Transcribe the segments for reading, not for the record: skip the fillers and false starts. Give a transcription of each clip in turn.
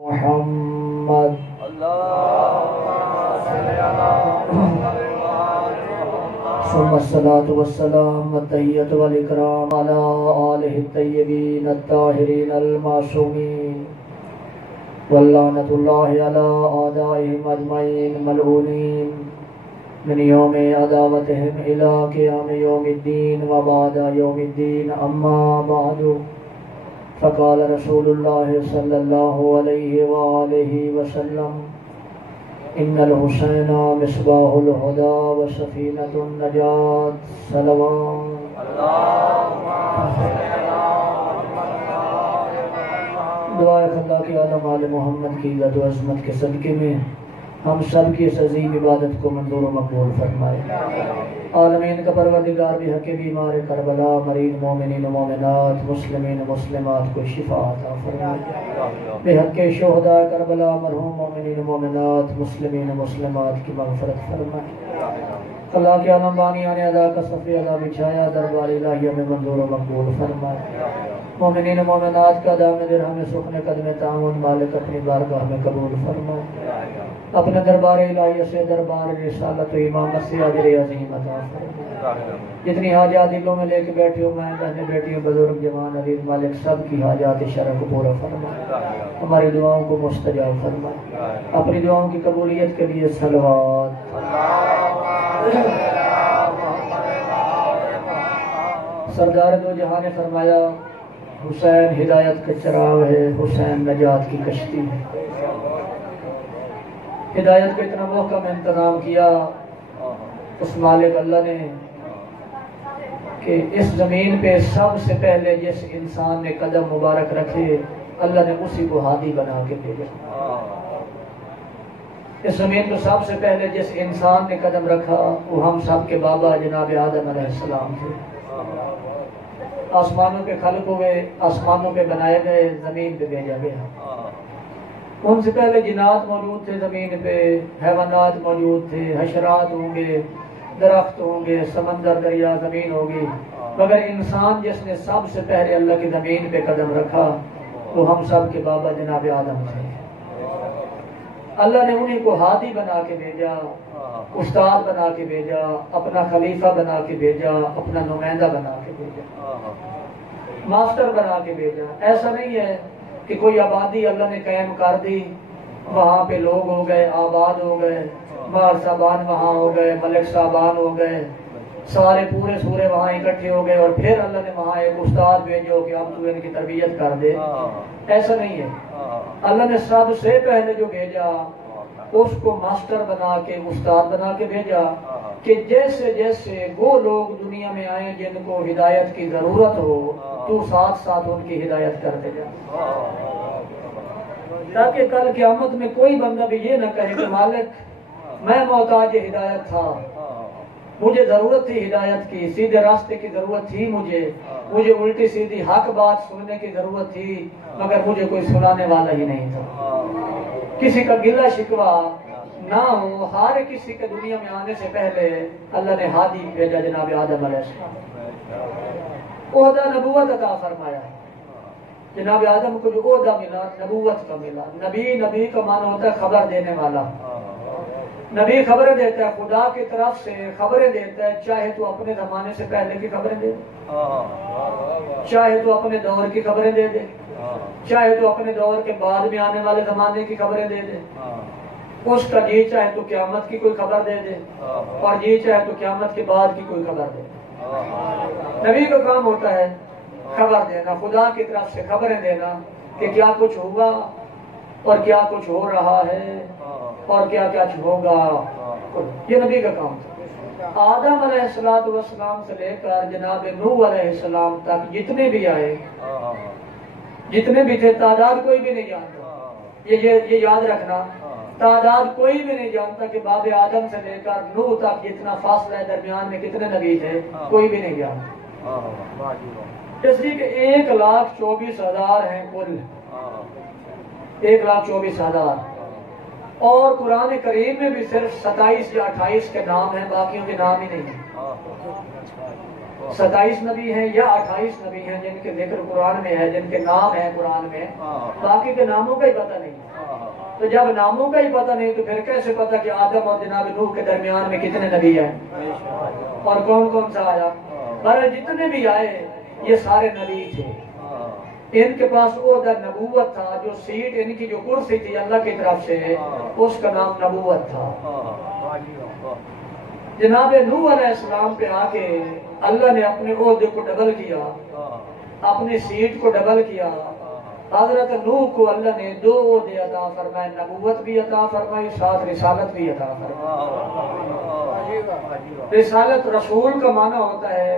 محمد ثم الصلاة والسلام والتحية والإكرام على آله الطيبين الطاهرين المعصومين واللعنة الله على أعدائهم أجمعين ملعونين من يوم عداوتهم إلى قيام يوم الدين وبعد يوم الدين. أما بعد، فقال رسول الله صلى الله عليه وآله وسلم: إن الحسين مصباح الهدى وسفينة النجاة. صلوات دعائے خدا کی عالم آل محمد کی عزت و عظمت کے صدقے میں ہم سب کی اس عظیم عبادت کو منظور و مقبول فرمائے. عالمین کا پروردگار بھی حق بیمار کربلا، مریض مومنین و مومنات، مسلمین و مسلمات کو شفا عطا فرمائے. بے حق شہداء کربلا، مرحوم مومنین و مومنات، مسلمین و مسلمات کی مغفرت فرمائے. اللہ کے عالم بانیان ادا کا صفی ادا بچھایا، دربار الہیہ میں منظور و مقبول فرمائے. مومنین و مومنات کا دام درہم سخن قدم تعاون مالک اپنی بارگاہ میں قبول فرمائے. اپنے دربار الہیہ سے دربار رسالت و امامت سے اجر عظیم عطا فرمائے. جتنی حاجات دلوں میں لے کے بیٹھے ہو، میں بہنیں بیٹیوں بزرگ جوان عزیز مالک سب کی حاجات شرع کو پورا فرمائے. ہماری دعاؤں کو مستجاب فرمائے. اپنی دعاؤں کی قبولیت کے لیے صلوات. سردار دو جہاں نے فرمایا: حسین ہدایت کا چراغ ہے، حسین نجات کی کشتی ہے. ہدایت کو اتنا محکم انتظام کیا اس مالک اللہ نے کہ اس زمین پہ سب سے پہلے جس انسان نے قدم مبارک رکھے، اللہ نے اسی کو ہادی بنا کے بھیجا. اس زمین پہ سب سے پہلے جس انسان نے قدم رکھا وہ ہم سب کے بابا جناب آدم علیہ السلام تھے. آسمانوں پہ خلق ہوئے، آسمانوں پہ بنائے گئے، زمین پہ بھیجا گیا. ان سے پہلے جنات موجود تھے زمین پہ، حیوانات موجود تھے، حشرات ہوں گے، درخت ہوں گے، سمندر دریا زمین ہوگی، مگر انسان جس نے سب سے پہلے اللہ کی زمین پہ قدم رکھا وہ ہم سب کے بابا جناب آدم تھے. اللہ نے انہیں کو ہادی بنا کے بھیجا، استاد بنا کے بھیجا، اپنا خلیفہ بنا کے بھیجا، اپنا نمائندہ بنا کے بھیجا، ماسٹر بنا کے بھیجا. ایسا نہیں ہے کہ کوئی آبادی اللہ نے قائم کر دی، وہاں پہ لوگ ہو گئے، آباد ہو گئے، مار صاحبان وہاں ہو گئے، ملک صاحبان ہو گئے، سارے پورے سورے وہاں اکٹھے ہو گئے اور پھر اللہ نے وہاں ایک استاد بھیجو کہ اب تو ان کی تربیت کر دے. ایسا نہیں ہے. اللہ نے سب سے پہلے جو بھیجا اس کو ماسٹر بنا کے، استاد بنا کے بھیجا کہ جیسے جیسے وہ لوگ دنیا میں آئیں جن کو ہدایت کی ضرورت ہو تو ساتھ ساتھ ان کی ہدایت کرتے جا، تاکہ کل قیامت میں کوئی بندہ بھی یہ نہ کہے کہ مالک میں محتاج ہدایت تھا، مجھے ضرورت تھی ہدایت کی، سیدھے راستے کی ضرورت تھی، مجھے الٹی سیدھی حق بات سننے کی ضرورت تھی، مگر مجھے کوئی سنانے والا ہی نہیں تھا. کسی کا گلہ شکوہ نہ ہو. ہر کسی کے دنیا میں آنے سے پہلے اللہ نے ہادی بھیجا جناب آدم علیہ السلام. عہدہ نبوت عطا فرمایا ہے. جناب آدم کو جو عہدہ ملا نبوت کا ملا. نبی کا معنی ہوتا ہے خبر دینے والا. نبی خبریں دیتا ہے، خدا کی طرف سے خبریں دیتا ہے، چاہے تو اپنے زمانے سے پہلے کی خبریں دے دے، چاہے تو اپنے دور کی خبریں دے دے، چاہے تو اپنے دور کے بعد میں آنے والے زمانے کی خبریں دے دے. اس کا جی چاہے تو قیامت کی کوئی خبر دے دے اور جی چاہے تو قیامت کے بعد کی کوئی خبر دے دے. نبی کا کام ہوتا ہے خبر دینا، خدا کی طرف سے خبریں دینا کہ کیا کچھ ہوا اور کیا کچھ ہو رہا ہے اور کیا کیا ہوگا. یہ نبی کا کام تھا. آدم علیہ السلام سے لے کر جناب نوح علیہ السلام تک جتنے بھی آئے، جتنے بھی تھے، تعداد کوئی بھی نہیں جانتا. یہ یاد رکھنا، تعداد کوئی بھی نہیں جانتا کہ باب آدم سے لے کر نوح تک جتنا فاصلہ ہے درمیان میں کتنے نبی تھے، کوئی بھی نہیں جانتا. اس لیے کہ 1,24,000 ہیں کل، 1,24,000. اور قرآن کریم میں بھی صرف 27 یا 28 کے نام ہیں، باقیوں کے نام ہی نہیں ہیں. 27 نبی ہیں یا 28 نبی ہیں جن کے ذکر قرآن میں ہے، جن کے نام ہیں قرآن میں، باقی کے ناموں کا ہی پتہ نہیں۔ تو جب ناموں کا ہی پتہ نہیں تو پھر کیسے پتہ کہ آدم اور جناب نوح کے درمیان میں کتنے نبی ہیں اور کون کون سا آیا؟ پر جتنے بھی آئے یہ سارے نبی تھے، ان کے پاس عہدہ نبوت تھا، جو سیٹ ان کی جو کرسی تھی اللہ کی طرف سے اس کا نام نبوت تھا۔ جناب نوح علیہ السلام پہ آ کے اللہ نے اپنے عہدے کو ڈبل کیا، اپنی سیٹ کو ڈبل کیا۔ حضرت نوح کو اللہ نے 2 عہدے عطا فرمائے، نبوت بھی عطا فرمائی، ساتھ رسالت بھی عطا فرمائی۔ رسالت رسول کا معنی ہوتا ہے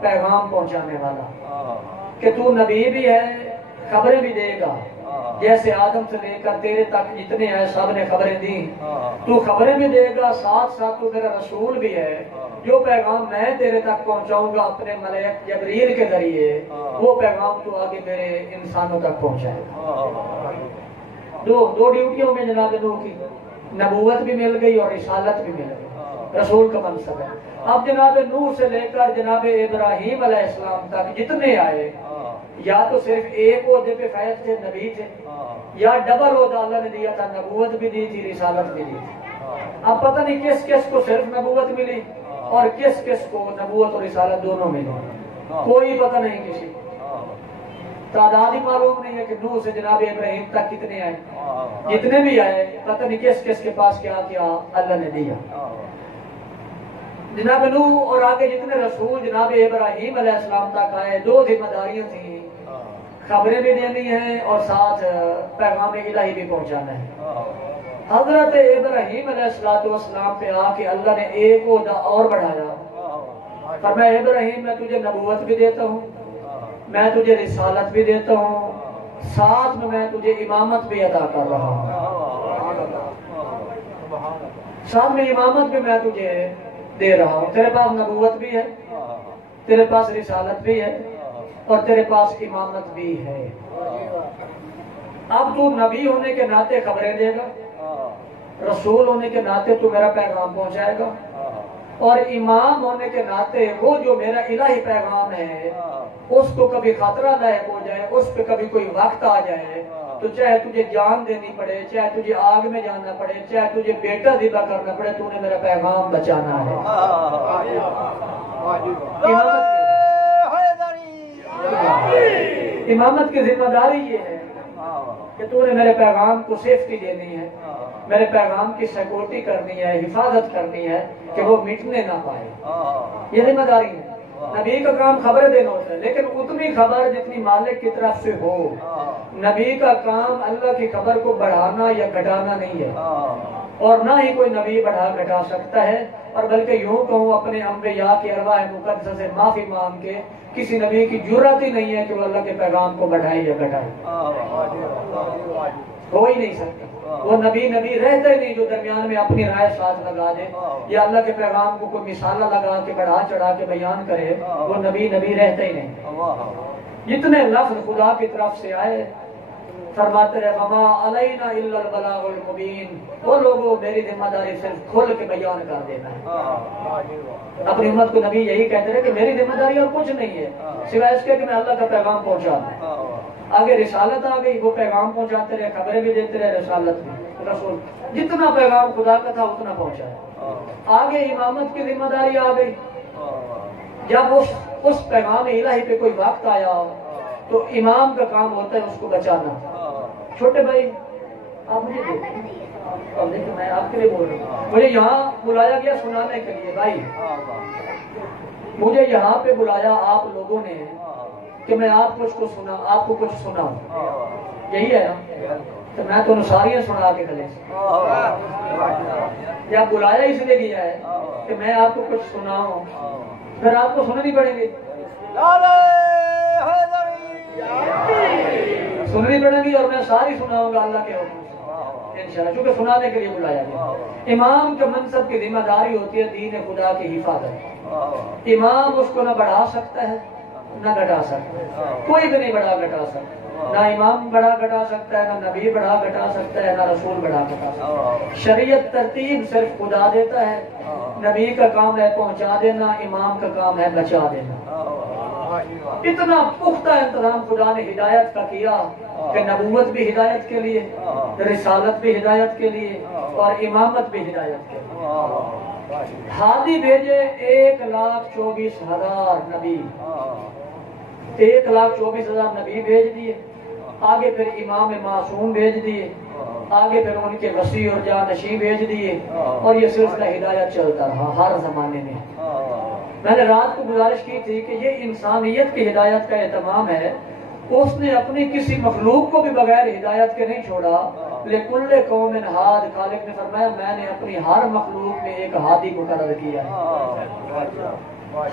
پیغام پہنچانے والا، کہ تو نبی بھی ہے، خبریں بھی دے گا، جیسے آدم سے لے کر تیرے تک جتنے ہیں سب نے خبریں دی، تو خبریں بھی دے گا، ساتھ ساتھ تو میرا رسول بھی ہے۔ جو پیغام میں تیرے تک پہنچاؤں گا اپنے ملائک جبریل کے ذریعے، وہ پیغام تو آگے میرے انسانوں تک پہنچائے گا۔ دو ڈیوٹیوں میں جناب نوح کی نبوت بھی مل گئی اور رسالت بھی مل گئی، رسول کا منصب ہے۔ اب جناب نوح سے لے کر جناب ابراہیم علیہ السلام تک جتنے آئے، یا تو صرف ایک عہدے پہ فائز تھے، نبی تھے، یا ڈبل عہدہ اللہ نے دیا تھا، نبوت بھی دی تھی، رسالت بھی دی تھی۔ اب پتہ نہیں کس کس کو صرف نبوت ملی اور کس کس کو نبوت اور رسالت دونوں ملی، کوئی پتہ نہیں کسی کو۔ تعداد ہی معلوم نہیں ہے کہ نوح سے جناب ابراہیم تک کتنے آئے، جتنے بھی آئے پتہ نہیں کس کس کے پاس کیا کیا اللہ نے دیا۔ جناب نوح اور آگے جتنے رسول جناب ابراہیم علیہ السلام تک آئے، 2 ذمہ داریاں تھیں، خبریں بھی دینی ہیں اور ساتھ پیغام الہی بھی پہنچانا ہے۔ حضرت ابراہیم علیہ السلام پہ آ کے اللہ نے ایک عہدہ اور بڑھایا، فرمایا ابراہیم میں تجھے نبوت بھی دیتا ہوں، میں تجھے رسالت بھی دیتا ہوں، ساتھ میں تجھے امامت بھی عطا کر رہا ہوں، ساتھ میں امامت بھی میں تجھے دے رہا ہوں۔ تیرے پاس نبوت بھی ہے، تیرے پاس رسالت بھی ہے اور تیرے پاس امامت بھی ہے۔ اب تو نبی ہونے کے ناطے خبریں دے گا، رسول ہونے کے ناطے تو میرا پیغام پہنچائے گا، اور امام ہونے کے ناطے وہ جو میرا الہی پیغام ہے اس کو کبھی خطرہ لاحق ہو جائے، اس پہ کبھی کوئی وقت آ جائے تو چاہے تجھے جان دینی پڑے، چاہے تجھے آگ میں جانا پڑے، چاہے تجھے بیٹا ذبح کرنا پڑے، تو نے میرا پیغام بچانا ہے۔ امامت کی ذمہ داری یہ ہے کہ تو نے میرے پیغام کو سیفٹی دینی ہے، میرے پیغام کی سیکورٹی کرنی ہے، حفاظت کرنی ہے کہ وہ مٹنے نہ پائے، یہ ذمہ داری ہے۔ نبی کا کام خبر دینا ہوتا ہے، لیکن اتنی خبر جتنی مالک کی طرف سے ہو۔ نبی کا کام اللہ کی خبر کو بڑھانا یا گھٹانا نہیں ہے، اور نہ ہی کوئی نبی بڑھا گھٹا سکتا ہے، اور بلکہ یوں کہوں اپنے انبیاء کی ارواح مقدسہ سے معافی مانگ کے کسی نبی کی جرات ہی نہیں ہے کہ وہ اللہ کے پیغام کو بڑھائے یا گھٹائے، ہو ہی نہیں سکتا۔ وہ نبی رہتا ہی نہیں جو درمیان میں اپنی رائے ساتھ لگا دے یا اللہ کے پیغام کو کوئی مثالہ لگا کے بڑھا چڑھا کے بیان کرے، وہ نبی رہتا ہی نہیں۔ جتنے لفظ خدا کی طرف سے آئے فرماتے رہے وما علینا الا البلاغ المبین، وہ لوگوں میری ذمہ داری صرف کھول کے بیان کر دینا ہے۔ اپنی امت کو نبی یہی کہتے رہے کہ میری ذمہ داری اور کچھ نہیں ہے سوائے اس کے کہ میں اللہ کا پیغام پہنچا دوں۔ آگے رسالت آ گئی، وہ پیغام پہنچاتے رہے، خبریں بھی دیتے رہے، رسالت بھی، رسول جتنا پیغام خدا کا تھا اتنا پہنچایا۔ آگے امامت کی ذمہ داری آ گئی، جب اس پیغام الہی پہ کوئی وقت آیا تو امام کا کام ہوتا ہے اس کو بچانا۔ چھوٹے بھائی آپ مجھے دیکھیں، میں آپ کے لیے بول رہا ہوں، مجھے یہاں بلایا گیا سنانے کے لیے، بھائی مجھے یہاں پہ بلایا آپ لوگوں نے کہ میں آپ کو کچھ سناؤں، یہی ہے نا؟ تو میں تو نصاریاں سنا کے گلے سے، یا بلایا اس لیے گیا ہے کہ میں آپ کو کچھ سناؤں، پھر آپ کو سننی پڑیں گی، سننی پڑیں گی، اور میں ساری سناؤں گا اللہ کے حکم سے انشاءاللہ، چونکہ سنانے کے لیے بلایا گیا۔ امام کے منصب کی ذمہ داری ہوتی ہے دین خدا کی حفاظت۔ امام اس کو نہ بڑھا سکتا ہے نہ گھٹا سکتا ہے، کوئی بھی نہیں بڑھا گھٹا سکتا۔ نہ امام بڑا گھٹا سکتا ہے، نہ نبی بڑا گھٹا سکتا ہے، نہ رسول بڑا گھٹا سکتا ہے۔ شریعت ترتیب صرف خدا دیتا ہے، نبی کا کام ہے پہنچا دینا، امام کا کام ہے بچا دینا۔ اتنا پختہ انتظام خدا نے ہدایت کا کیا کہ نبوت بھی ہدایت کے لیے، رسالت بھی ہدایت کے لیے، اور امامت بھی ہدایت کے لیے۔ ہادی بھیجے 1,24,000 نبی، 1,24,000 نبی بھیج دیے، آگے پھر امام معصوم بھیج دیے، آگے پھر ان کے وسیع اور جانشین بھیج دیے، اور یہ سلسلہ ہدایت چلتا رہا ہر زمانے میں۔ میں نے رات کو گزارش کی تھی کہ یہ انسانیت کی ہدایت کا اہتمام ہے، اس نے اپنی کسی مخلوق کو بھی بغیر ہدایت کے نہیں چھوڑا۔ لِكُلِّ قَوْمٍ ہاد، خالق نے فرمایا میں نے اپنی ہر مخلوق میں ایک ہادی مقرر کیا ہے،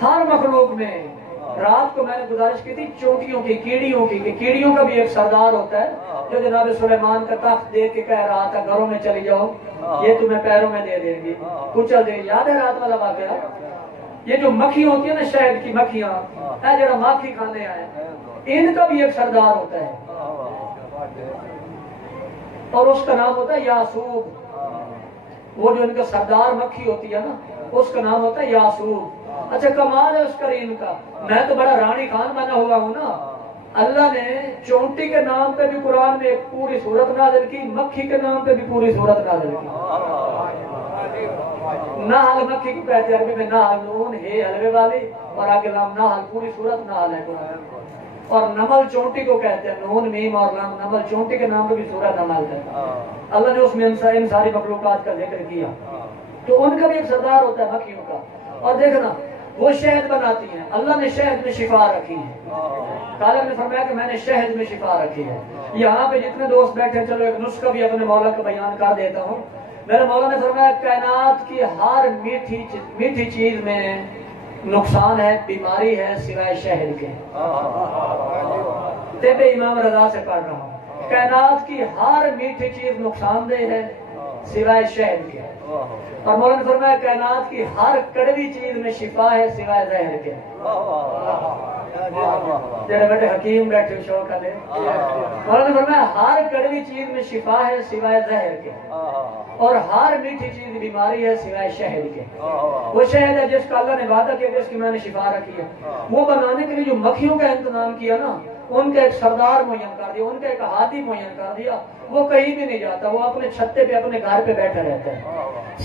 ہر مخلوق میں۔ رات کو میں نے گزارش کی تھی چونٹیوں کی، کیڑیوں کی، کہ کیڑیوں کا بھی ایک سردار ہوتا ہے جو جناب سلیمان کا تخت دے کے کہہ رہا تھا گھروں میں چلی جاؤ، یہ تمہیں پیروں میں دے دیں گی، کچل دیں گے۔ یاد ہے رات والا واقعہ؟ یہ جو مکھیاں ہوتی ہیں نا، شہد کی مکھیاں، اے جڑا مکھی کھانے آئے، ان کا بھی ایک سردار ہوتا ہے، اور اس کا نام ہوتا ہے یاسوب۔ وہ جو ان کا سردار مکھی ہوتی ہے نا، اس کا نام ہوتا ہے یاسوب۔ اچھا کمال ہے اس کریم کا، میں تو بڑا رانی خان بنا ہوا ہوں نا۔ اللہ نے چونٹی کے نام پہ بھی قرآن میں ایک پوری سورت نازل کی، مکھی کے نام پہ بھی پوری سورت نازل کی۔ نحل مکھی کو کہتے ہیں عربی میں، نحل نون ہے حلوے والی، اور آگے نام نحل، پوری سورت نحل ہے قرآن۔ اور نمل چونٹی کو کہتے ہیں، نون میم اور لام، نمل چونٹی کے نام پہ بھی سورت نمل ہے۔ اللہ نے اس میں ان ساری مخلوقات کا ذکر کیا، تو ان کا بھی ایک سردار ہوتا ہے مکھیوں کا۔ اور دیکھنا وہ شہد بناتی ہیں، اللہ نے شہد میں شفا رکھی ہے۔ خالق نے فرمایا کہ میں نے شہد میں شفا رکھی ہے۔ یہاں پہ جتنے دوست بیٹھے ہیں، چلو ایک نسخہ بھی اپنے مولا کا بیان کر دیتا ہوں۔ میرے مولا نے فرمایا کائنات کی ہر میٹھی چیز میں نقصان ہے، بیماری ہے، سوائے شہد کے۔ طب امام رضا سے پڑھ رہا ہوں، کائنات کی ہر میٹھی چیز نقصان دہ ہے سوائے شہد کے۔ اور مولا نے فرمایا کائنات کی ہر کڑوی چیز میں شفا ہے سوائے زہر کے۔ تیرے بیٹے حکیم بیٹھے شوق علی، مولا نے فرمایا ہر کڑوی چیز میں شفا ہے سوائے زہر کے، اور ہر میٹھی چیز بیماری ہے سوائے شہد کے۔ وہ شہد ہے جس کا اللہ نے وعدہ کیا کہ اس کی میں نے شفا رکھی ہے۔ وہ بنانے کے لیے جو مکھیوں کا انتظام کیا نا، ان کا ایک سردار معین کر دیا، ان کا ایک ہادی معین کر دیا، وہ کہیں بھی نہیں جاتا، وہ اپنے چھتے پہ اپنے گھر پہ بیٹھا رہتا ہے۔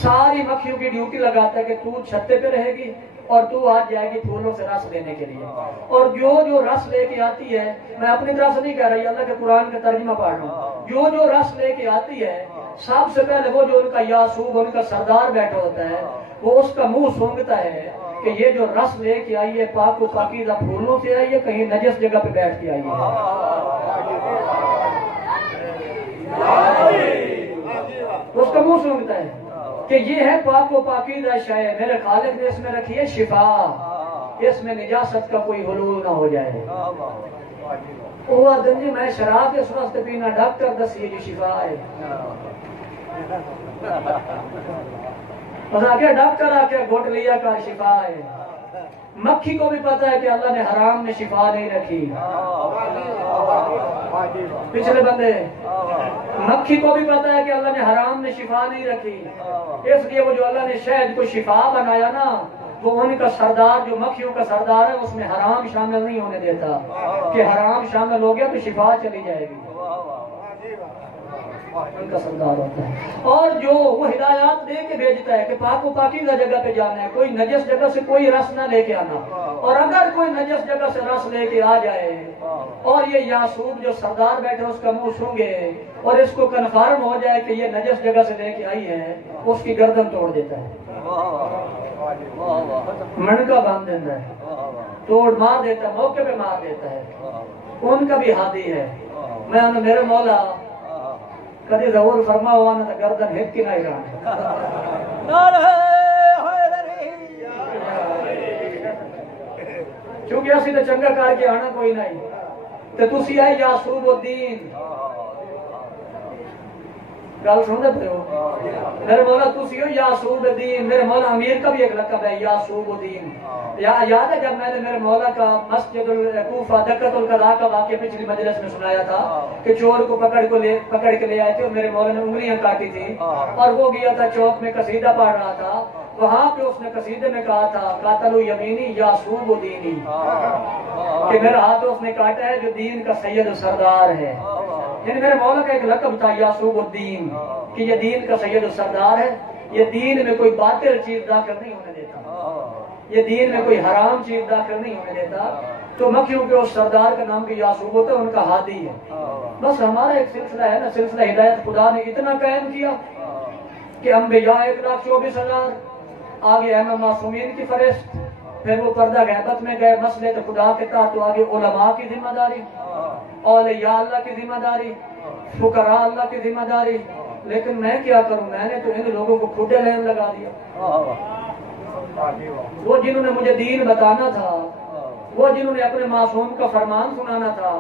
ساری مکھیوں کی ڈیوٹی لگاتا ہے کہ تو چھتے پہ رہے گی اور تو آج جائے گی پھولوں سے رس لینے کے لیے، اور جو رس لے کے آتی ہے، میں اپنی طرف سے نہیں کہہ رہی، اللہ کے قرآن کا ترجمہ پڑھ رہا ہوں، جو رس لے کے آتی ہے، سب سے پہلے وہ جو ان کا یاسوب، ان کا سردار بیٹھا ہوتا ہے، وہ اس کا منہ سونگتا ہے کہ یہ جو رس لے کے آئی ہے پاک و پاکیزہ پھولوں سے آئی ہے، کہیں نجس جگہ پہ بیٹھ کے آئی ہے۔ اس کا منہ سونگتا ہے کہ یہ ہے پاک و پاکیزہ شے، میرے خالق نے اس میں رکھی ہے شفا، اس میں نجاست کا کوئی حلول نہ ہو جائے۔ وہ آدم جی میں شراب اس واسطے پینا، ڈاکٹر دسیے جی شفا ہے۔ ڈاکٹر آ کے گھٹ لیا کا شفا ہے۔ مکھی کو بھی پتا ہے کہ اللہ نے حرام میں شفا نہیں رکھی۔ پچھلے بندے، مکھی کو بھی پتا ہے کہ اللہ نے حرام میں شفا نہیں رکھی، اس لیے وہ جو اللہ نے شہد کو شفا بنایا نا، وہ ان کا سردار جو مکھیوں کا سردار ہے، اس میں حرام شامل نہیں ہونے دیتا، کہ حرام شامل ہو گیا تو شفا چلی جائے گی، ان کا سردار ہوتا ہے۔ اور جو وہ ہدایات دے کے بھیجتا ہے کہ پاک و پاکیزہ جگہ پہ جانا ہے، کوئی نجس جگہ سے کوئی رس نہ لے کے آنا، اور اگر کوئی نجس جگہ سے رس لے کے آ جائے اور یہ یاسوب جو سردار بیٹھے اس کا منہ سونگے اور اس کو کنفرم ہو جائے کہ یہ نجس جگہ سے لے کے آئی ہے، اس کی گردن توڑ دیتا ہے، منڈکا باندھ دیتا ہے، توڑ مار دیتا ہے، موقع پہ مار دیتا ہے۔ ان کا بھی ہادی ہے۔ میں میرے مولا کدی ظہور فرما ہوا نہ تو گردن ہٹ کے نہیں رہا، چونکہ اسی تو چنگا کر کے آنا کوئی نہیں، تو تسی آئے یاسوب الدین، گل سنتے پہ ہو میرے مولا تسی ہو یاسوب الدین. میرے مولا امیر کا بھی ایک لقب ہے یاسوب الدین. یاد ہے جب میں نے میرے مولا کا مسجد الکوفہ دکت القضاء کا واقعہ پچھلی مجلس میں سنایا تھا کہ چور کو پکڑ کے لے آئے تھے اور میرے مولا نے انگلیاں کاٹی تھی اور وہ گیا تھا چوک میں قصیدہ پڑھ رہا تھا. وہاں پہ اس نے قصیدے میں کہا تھا قاتل یمینی یاسوب الدینی کہ میرا ہاتھ اس نے کاٹا ہے جو دین کا سید و سردار ہے. یعنی میرے مولا کا ایک لقب تھا یاسوب الدین کہ یہ دین کا سید و سردار ہے. یہ دین میں کوئی باطل چیز داخل نہیں ہونے دیتا, یہ دین میں کوئی حرام چیز داخل نہیں ہونے دیتا. تو مکھیوں کے اس سردار کا نام کہ یاسوب ہوتا ہے, ان کا ہادی ہے. بس ہمارا ایک سلسلہ ہے نا, سلسلہ ہدایت خدا نے اتنا قائم کیا کہ انبیاء 1,24,000 آگے احمد معصومین کی فہرست, پھر وہ پردہ غیبت میں گئے مسئلے تو خدا کے تحت, تو آگے علماء کی ذمہ داری, اولیاء اللہ کی ذمہ داری, فقراء اللہ کی ذمہ داری. لیکن میں کیا کروں, میں نے تو ان لوگوں کو کھوٹے لین لگا دیا. وہ جنہوں نے مجھے دین بتانا تھا, وہ جنہوں نے اپنے معصوم کا فرمان سنانا تھا,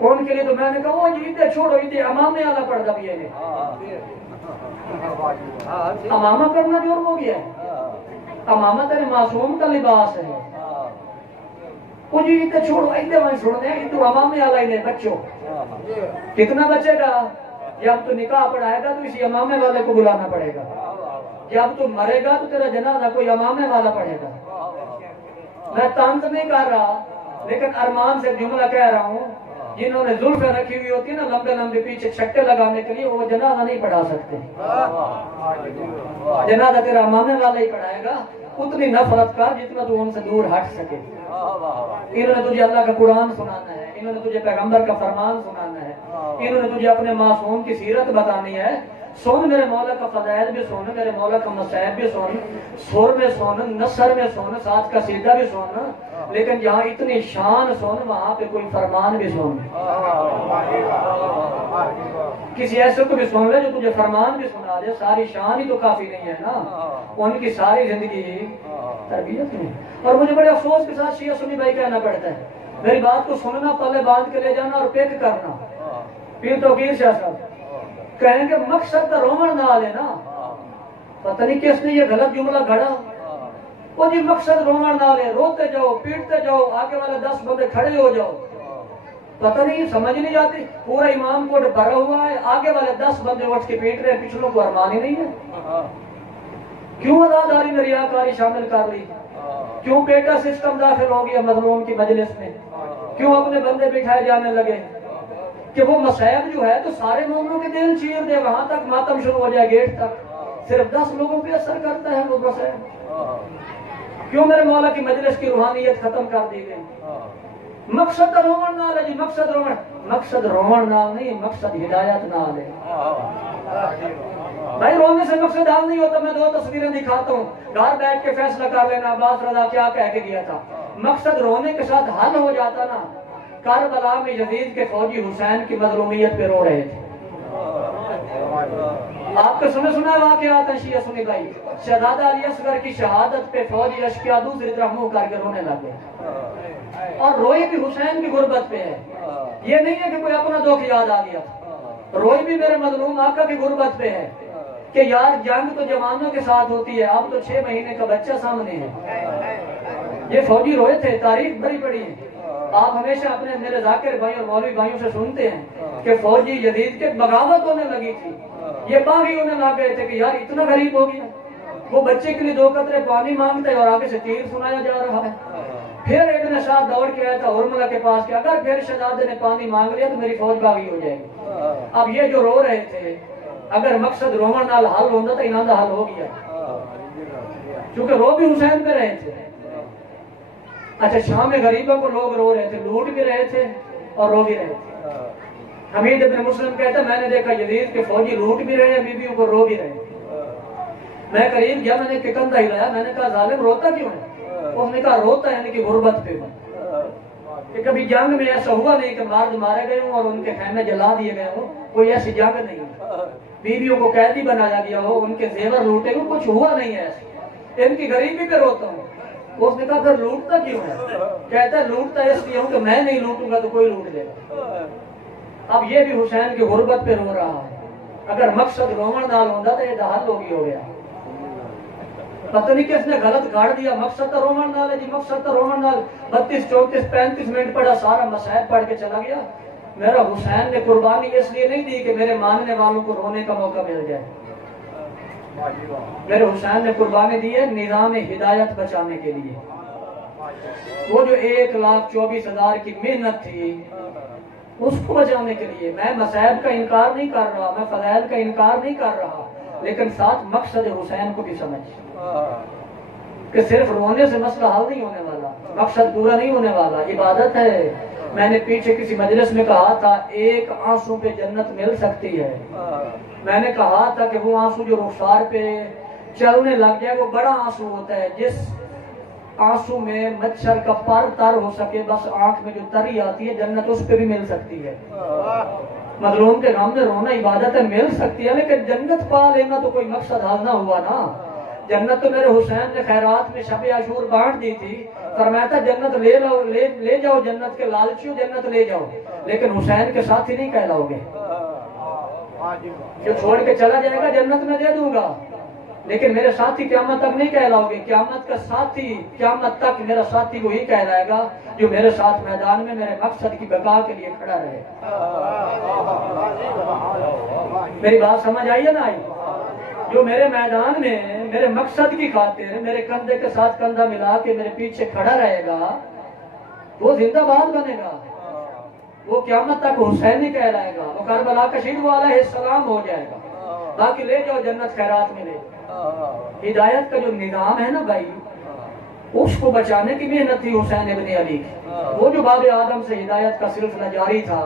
ان کے لیے تو میں نے کہا وہ عیدیں چھوڑو, عیدیں امامے والا پڑھ دب یہ امامہ کرنا جرم ہو گیا ہے. امامہ تیرے معصوم کا لباس ہے. وہ جی عیدیں چھوڑو, عیدیں وہیں چھوڑ دیں, عیدوں امامے والا ہی نہیں. بچوں کتنا بچے گا, جب تو نکاح پڑھائے گا تو اسی امامے والے کو بلانا پڑے گا. جب تو مرے گا تو تیرا جنازہ کوئی امامے والا پڑھے گا. میں طنز نہیں کر رہا, لیکن ارمان سے جملہ کہہ رہا ہوں. جنہوں نے زلفیں رکھی ہوئی ہوتی ہے نا لمبے لمبے پیچھے چھٹے لگانے کے لیے, وہ جنازہ نہیں پڑھا سکتے. جنازہ تیرا امامے والا ہی پڑھائے گا. اتنی نفرت کر جتنا تو ان سے دور ہٹ سکے. انہوں نے تجھے اللہ کا قرآن سنانا ہے, انہوں نے تجھے پیغمبر کا فرمان سنانا ہے, انہوں نے تجھے اپنے معصوم کی سیرت بتانی ہے. سن میرے مولا کا فضائل بھی سن, میرے مولا کا مصائب بھی سن, سر میں سن, نثر میں سن, ساتھ کا سیدھا بھی سن. لیکن جہاں اتنی شان سن, وہاں پہ کوئی فرمان بھی سن. کسی ایسے کو بھی سن لے جو تجھے فرمان بھی سنا دے. ساری شان ہی تو کافی نہیں ہے نا, ان کی ساری زندگی تربیت نہیں. اور مجھے بڑے افسوس کے ساتھ شیعہ سنی بھائی کہنا پڑتا ہے, میری بات کو سننا, پلے باندھ کے لے جانا اور پیک کرنا. پیر توقیر شاہ صاحب کہیں کہ مقصد تو رومن نہ لے نا. پتہ نہیں کس نے یہ غلط جملہ گھڑا. وہ جی مقصد رومن نہ لے, روتے جاؤ پیٹتے جاؤ, آگے والے 10 بندے کھڑے ہو جاؤ. پتہ نہیں سمجھ نہیں جاتی. پورا امام کوٹ بھرا ہوا ہے, آگے والے 10 بندے اٹھ کے پیٹ رہے ہیں, پچھلوں کو ارمان ہی نہیں ہے. کیوں ازاداری میں ریاکاری شامل کر لی, کیوں بیٹا سسٹم داخل ہو گیا مظلوم کی مجلس میں, کیوں اپنے بندے بٹھائے جانے لگے کہ وہ مصائب جو ہے تو سارے مومنوں کے دل چیر دے, وہاں تک ماتم شروع ہو جائے گیٹ تک, صرف 10 لوگوں پہ اثر کرتا ہے وہ مصائب. کیوں میرے مولا کی مجلس کی روحانیت ختم کر دی گئی. مقصد رومن نال ہے جی, مقصد رومن, مقصد رومن نال نہیں, مقصد ہدایت نال ہے. بھائی رونے سے مقصد حل نہیں ہوتا. میں 2 تصویریں دکھاتا ہوں, گھر بیٹھ کے فیصلہ کر لینا عباس رضا کیا کہہ کے گیا تھا. مقصد رونے کے ساتھ حل ہو جاتا نا. کربلا میں یزید کے فوجی حسین کی مظلومیت پہ رو رہے تھے. آپ کو سنا واقعات ہیں شیعہ سنی بھائی. شہزادہ علی اصغر کی شہادت پہ فوجی اشقیاء دوسری طرف منہ کر کے رونے لگے, اور روئی بھی حسین کی غربت پہ ہے. یہ نہیں ہے کہ کوئی اپنا دکھ یاد آ گیا, روئی بھی میرے مظلوم آقا کی غربت پہ ہے کہ یار جنگ تو جوانوں کے ساتھ ہوتی ہے, اب تو 6 مہینے کا بچہ سامنے ہے. یہ فوجی روئے تھے, تاریخ بڑی بڑی ہے. آپ ہمیشہ اپنے میرے ذاکر بھائی اور مولوی بھائیوں سے سنتے ہیں کہ فوجی یزید کے بغاوت ہونے لگی تھی, یہ باغی ہونے لگ گئے تھے کہ یار اتنا غریب ہو گیا. وہ بچے کے لیے 2 قطرے پانی مانگتا ہے اور آگے سے تیر سنایا جا رہا ہے. پھر ایک نے ساتھ دوڑ کے آیا تھا ہرملہ کے پاس کہ اگر پھر شہزادے نے پانی مانگ لیا تو میری فوج باغی ہو جائے گی. اب یہ جو رو رہے تھے, اگر مقصد رومن نال حل ہوتا تو انہوں کا حل ہو گیا, کیونکہ رو بھی حسین پہ رہے تھے. اچھا شام میں غریبوں کو لوگ رو رہے تھے, لوٹ بھی رہے تھے اور رو بھی رہے تھے. حمید ابن مسلم کہتا ہے میں نے دیکھا یزید کے فوجی لوٹ بھی رہے ہیں, بیویوں کو رو بھی رہے ہیں. میں قریب گیا, میں نے کندھا ہلایا, میں نے کہا ظالم روتا کیوں ہے؟ اس نے کہا روتا ہے یعنی کہ غربت پہ کہ کبھی جنگ میں ایسا ہوا نہیں کہ مرد مارے گئے ہوں اور ان کے خیمے جلا دیے گئے ہوں, کوئی ایسی جنگ نہیں. بیویوں کو قیدی بنایا گیا ہو, ان کے زیور لوٹے ہوں, کچھ ہوا نہیں ہے ایسے. ان کی غریبی پہ روتا ہوں. اس نے کہا پھر لوٹتا کیوں ہے؟ کہتا ہے لوٹتا اس لیے ہوں کہ میں نہیں لوٹوں گا تو کوئی لوٹ لے گا. اب یہ بھی حسین کی غربت پہ رو رہا ہے. اگر مقصد رومن نال ہوتا تو یہ حل ہو گیا. پتہ نہیں کس نے غلط گاڑ دیا. مقصد تو رومن نال ہے جی, مقصد تو رومن نال 32 34 35 منٹ پڑھا, سارا مسائل پڑھ کے چلا گیا. میرا حسین نے قربانی اس لیے نہیں دی کہ میرے ماننے والوں کو رونے کا موقع مل جائے. میرے حسین نے قربانی دی ہے نظام ہدایت بچانے کے لیے. وہ جو 1,24,000 کی محنت تھی اس کو بچانے کے لیے. میں مسائل کا انکار نہیں کر رہا, میں فضائل کا انکار نہیں کر رہا, لیکن ساتھ مقصد حسین کو بھی سمجھ کہ صرف رونے سے مسئلہ حل نہیں ہونے والا, مقصد پورا نہیں ہونے والا. عبادت ہے. میں نے پیچھے کسی مجلس میں کہا تھا ایک آنسو پہ جنت مل سکتی ہے. میں نے کہا تھا کہ وہ آنسو جو رخسار پہ چلنے لگ جائے وہ بڑا آنسو ہوتا ہے. جس آنسو میں مچھر کا پر تر ہو سکے, بس آنکھ میں جو تری آتی ہے, جنت اس پہ بھی مل سکتی ہے. مظلوم کے غم میں رونا عبادت ہے, مل سکتی ہے, لیکن جنت پا لینا تو کوئی مقصد حل نہ ہوا نا. جنت تو میرے حسین نے خیرات میں شب عاشور بانٹ دی تھی. فرمایا تھا جنت لے جاؤ, جنت کے لالچیوں جنت لے جاؤ, لیکن حسین کے ساتھی نہیں کہلاؤ گے. جو چھوڑ کے چلا جائے گا جنت میں دے دوں گا, لیکن میرے ساتھی قیامت تک نہیں کہلاؤ گے. قیامت کا ساتھی, قیامت تک میرا ساتھی وہی کہلائے گا جو میرے ساتھ میدان میں میرے مقصد کی بقا کے لیے کھڑا رہے. میری بات سمجھ آئی ہے نا؟ آئی. جو میرے میدان میں میرے مقصد کی خاطر میرے کندھے کے ساتھ کندھا ملا کے میرے پیچھے کھڑا رہے گا وہ زندہ باد بنے گا. وہ قیامت تک حسین ہی کہلائے گا. وہ کربلا کا شہید علیہ السلام ہو جائے گا. باقی لے جاؤ جنت خیرات میں لے. ہدایت کا جو نظام ہے نا بھائی, اس کو بچانے کی محنت تھی حسین ابن علی کی. وہ جو باب آدم سے ہدایت کا سلسلہ جاری تھا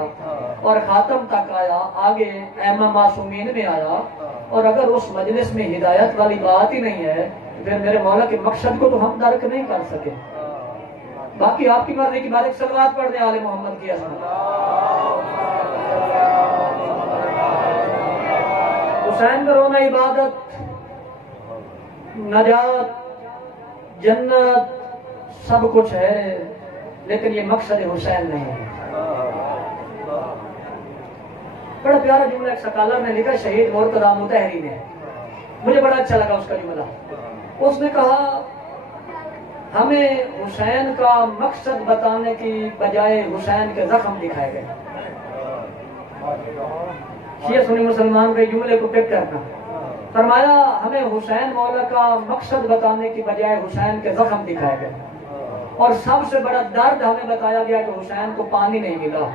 اور خاتم تک آیا, آگے ائمہ معصومین میں آیا, اور اگر اس مجلس میں ہدایت والی بات ہی نہیں ہے پھر میرے مولا کے مقصد کو تو ہم درک نہیں کر سکے. باقی آپ کی مرضی کی بارک صلوات پڑھ دیں آل محمد کی عظمت. حسین کا رونا عبادت, نجات, جنت سب کچھ ہے, لیکن یہ مقصد حسین نہیں ہے. بڑا پیارا جملہ ایک سکالر نے لکھا, شہید مرتضیٰ مطہری نے, مجھے بڑا اچھا لگا اس کا جملہ. اس نے کہا ہمیں حسین کا مقصد بتانے کی بجائے حسین کے زخم دکھائے گئے. شیعہ سنی مسلمان کے جملے کو پک کرنا. فرمایا ہمیں حسین مولا کا مقصد بتانے کی بجائے حسین کے زخم دکھائے گئے, اور سب سے بڑا درد ہمیں بتایا گیا کہ حسین کو پانی نہیں ملا.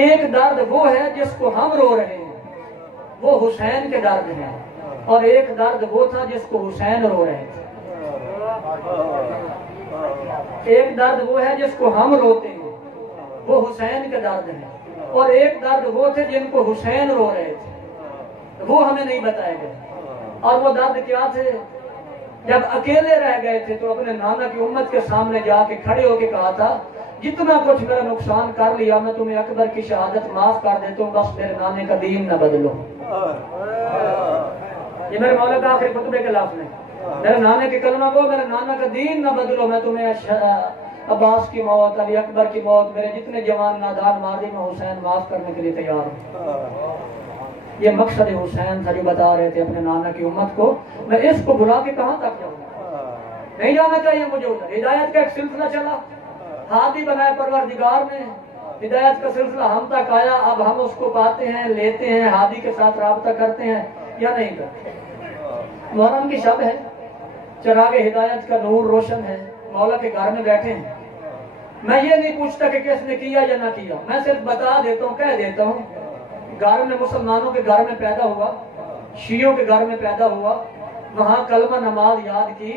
ایک درد وہ ہے جس کو ہم رو رہے ہیں, وہ حسین کے درد ہیں, اور ایک درد وہ تھا جس کو حسین رو رہے تھے. ایک درد وہ ہے جس کو ہم روتے ہیں, وہ حسین کے درد ہیں, اور ایک درد وہ تھے جن کو حسین رو رہے تھے, وہ ہمیں نہیں بتائے گئے. اور وہ درد کیا تھے؟ جب اکیلے رہ گئے تھے تو اپنے نانا کی امت کے سامنے جا کے کھڑے ہو کے کہا تھا جتنا کچھ میرا نقصان کر لیا میں تمہیں اکبر کی شہادت معاف کر دیتا ہوں, بس میرے نانے کا دین نہ بدلو. یہ میرے مولا کا آخری خطبے کے لفظ ہیں. میرے نانے کے کلمہ کو, میرے نانا کا دین نہ بدلو, میں تمہیں عباس کی موت, علی اکبر کی موت, میرے جتنے جوان نادان مار دی, میں حسین معاف کرنے کے لیے تیار ہوں. یہ مقصد حسین تھا جو بتا رہے تھے اپنے نانا کی امت کو. میں اس کو بھلا کے کہاں تک جاؤں گا؟ نہیں جانا چاہیے مجھے ادھر. ہدایت کا ایک سلسلہ چلا, ہادی بنائے پروردگار نے, ہدایت کا سلسلہ ہم تک آیا. اب ہم اس کو پاتے ہیں, لیتے ہیں, ہادی کے ساتھ رابطہ کرتے ہیں یا نہیں کرتے. محرم کی شب ہے, چراغ ہدایت کا نور روشن ہے, مولا کے گھر میں بیٹھے ہیں. میں یہ نہیں پوچھتا کہ کس نے کیا یا نہ کیا, میں صرف بتا دیتا ہوں, کہہ دیتا ہوں. گھر میں مسلمانوں کے گھر میں پیدا ہوا, شیعوں کے گھر میں پیدا ہوا, وہاں کلمہ نماز یاد کی,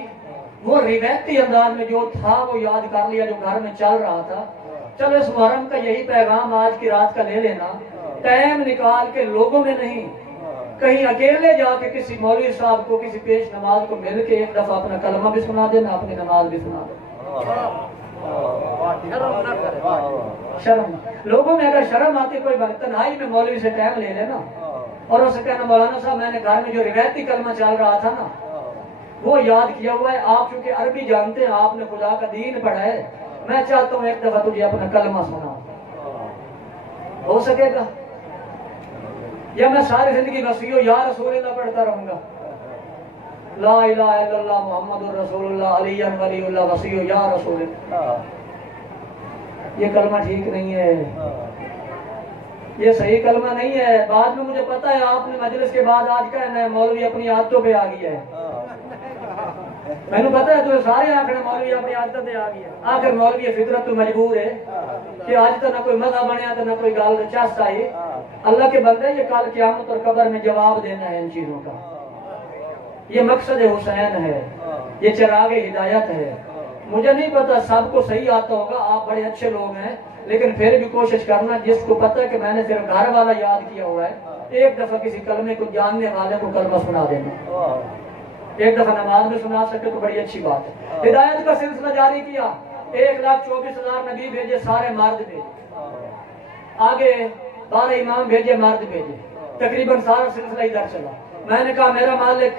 وہ روایتی انداز میں جو تھا وہ یاد کر لیا جو گھر میں چل رہا تھا. چلو اس محرم کا یہی پیغام آج کی رات کا لے لینا, ٹائم نکال کے لوگوں میں نہیں, کہیں اکیلے جا کے کسی مولوی صاحب کو, کسی پیش نماز کو مل کے ایک دفعہ اپنا کلمہ بھی سنا دینا, اپنی نماز بھی سنا دینا. شرم, لوگوں میں اگر شرم آتی کوئی بات, تنہائی میں مولوی سے ٹائم لے لینا اور اسے کہنا مولانا صاحب میں نے گھر میں جو روایتی کلمہ چل رہا تھا نا وہ یاد کیا ہوا ہے, آپ چونکہ عربی جانتے ہیں, آپ نے خدا کا دین پڑھا ہے, میں چاہتا ہوں ایک دفعہ تجھے اپنا کلمہ سنا. ہو سکے گا؟ یا میں ساری زندگی وسیع یا رسول اللہ پڑھتا رہوں گا؟ لا الہ الا اللہ محمد الرسول اللہ علی ولی اللہ وسیع یا رسول اللہ. یہ کلمہ ٹھیک نہیں ہے، یہ صحیح کلمہ نہیں ہے. بعد میں مجھے پتا ہے آپ نے مجلس کے بعد آج کہنا ہے مولوی اپنی عادتوں پہ آ گیا ہے. میں نے پتا ہے تو سارے آخر مولوی اپنی عادتوں پہ آ گیا. آخر مولوی فطرت تو مجبور ہے کہ آج تو نہ کوئی مزہ بنیا تو نہ کوئی گال چست آئی. اللہ کے بندے یہ کل قیامت اور قبر میں جواب دینا ہے ان چیزوں کا. یہ مقصد حسین ہے، یہ چراغ ہدایت ہے. مجھے نہیں پتا سب کو صحیح آتا ہوگا، آپ بڑے اچھے لوگ ہیں، لیکن پھر بھی کوشش کرنا جس کو پتا ہے کہ میں نے صرف گھر والا یاد کیا ہوا ہے، ایک دفعہ کسی کلمے کو جاننے والے کو کلمہ سنا دینا. ایک دفعہ نماز میں سنا سکے تو بڑی اچھی بات ہے. ہدایت کا سلسلہ جاری کیا، 1,24,000 نبی بھیجے، سارے مرد بھیجے. آگے 12 امام بھیجے، مرد بھیجے. تقریباً سارا سلسلہ ادھر چلا. میں نے کہا میرا مالک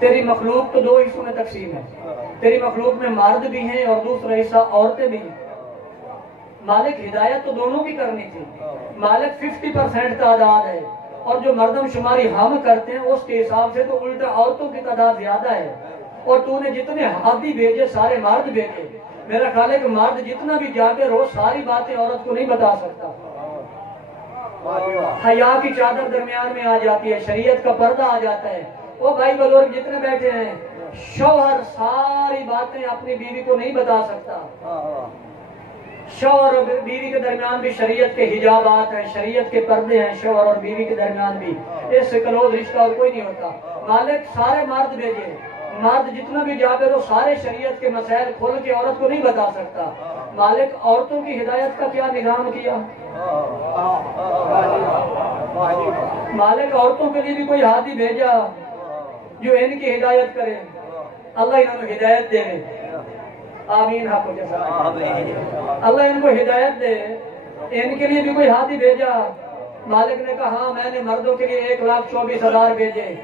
تیری مخلوق تو 2 حصوں میں تقسیم ہے. تیری مخلوق میں مرد بھی ہیں اور دوسرا حصہ عورتیں بھی ہیں. مالک ہدایت تو دونوں کی کرنی تھی. مالک 50% تعداد ہے اور جو مردم شماری ہم کرتے ہیں اس کے حساب سے تو الٹا عورتوں کی تعداد زیادہ ہے. اور تو نے جتنے ہادی بھیجے سارے مرد بھیجے. میرا خیال ہے کہ مرد جتنا بھی جاگے روز ساری باتیں عورت کو نہیں بتا سکتا. حیا کی چادر درمیان میں آ جاتی ہے، شریعت کا پردہ آ جاتا ہے. وہ بھائی بزرگ جتنے بیٹھے ہیں، شوہر ساری باتیں اپنی بیوی کو نہیں بتا سکتا. شوہر اور بیوی کے درمیان بھی شریعت کے حجابات ہیں، شریعت کے پردے ہیں. شوہر اور بیوی کے درمیان بھی اس سے کلوز رشتہ اور کوئی نہیں ہوتا. مالک سارے مرد بھیجے. مرد جتنا بھی جاگے تو سارے شریعت کے مسائل کھول کے عورت کو نہیں بتا سکتا. مالک عورتوں کی ہدایت کا کیا نظام کیا؟ مالک عورتوں کے لیے بھی کوئی ہادی بھیجا جو ان کی ہدایت کرے. اللہ انہوں نے ہدایت دے. آمین. آپ کو جیسا اللہ ان کو ہدایت دے. ان کے لیے بھی کوئی ہادی بھیجا. مالک نے کہا ہاں میں نے مردوں کے لیے 1,24,000 بھیجے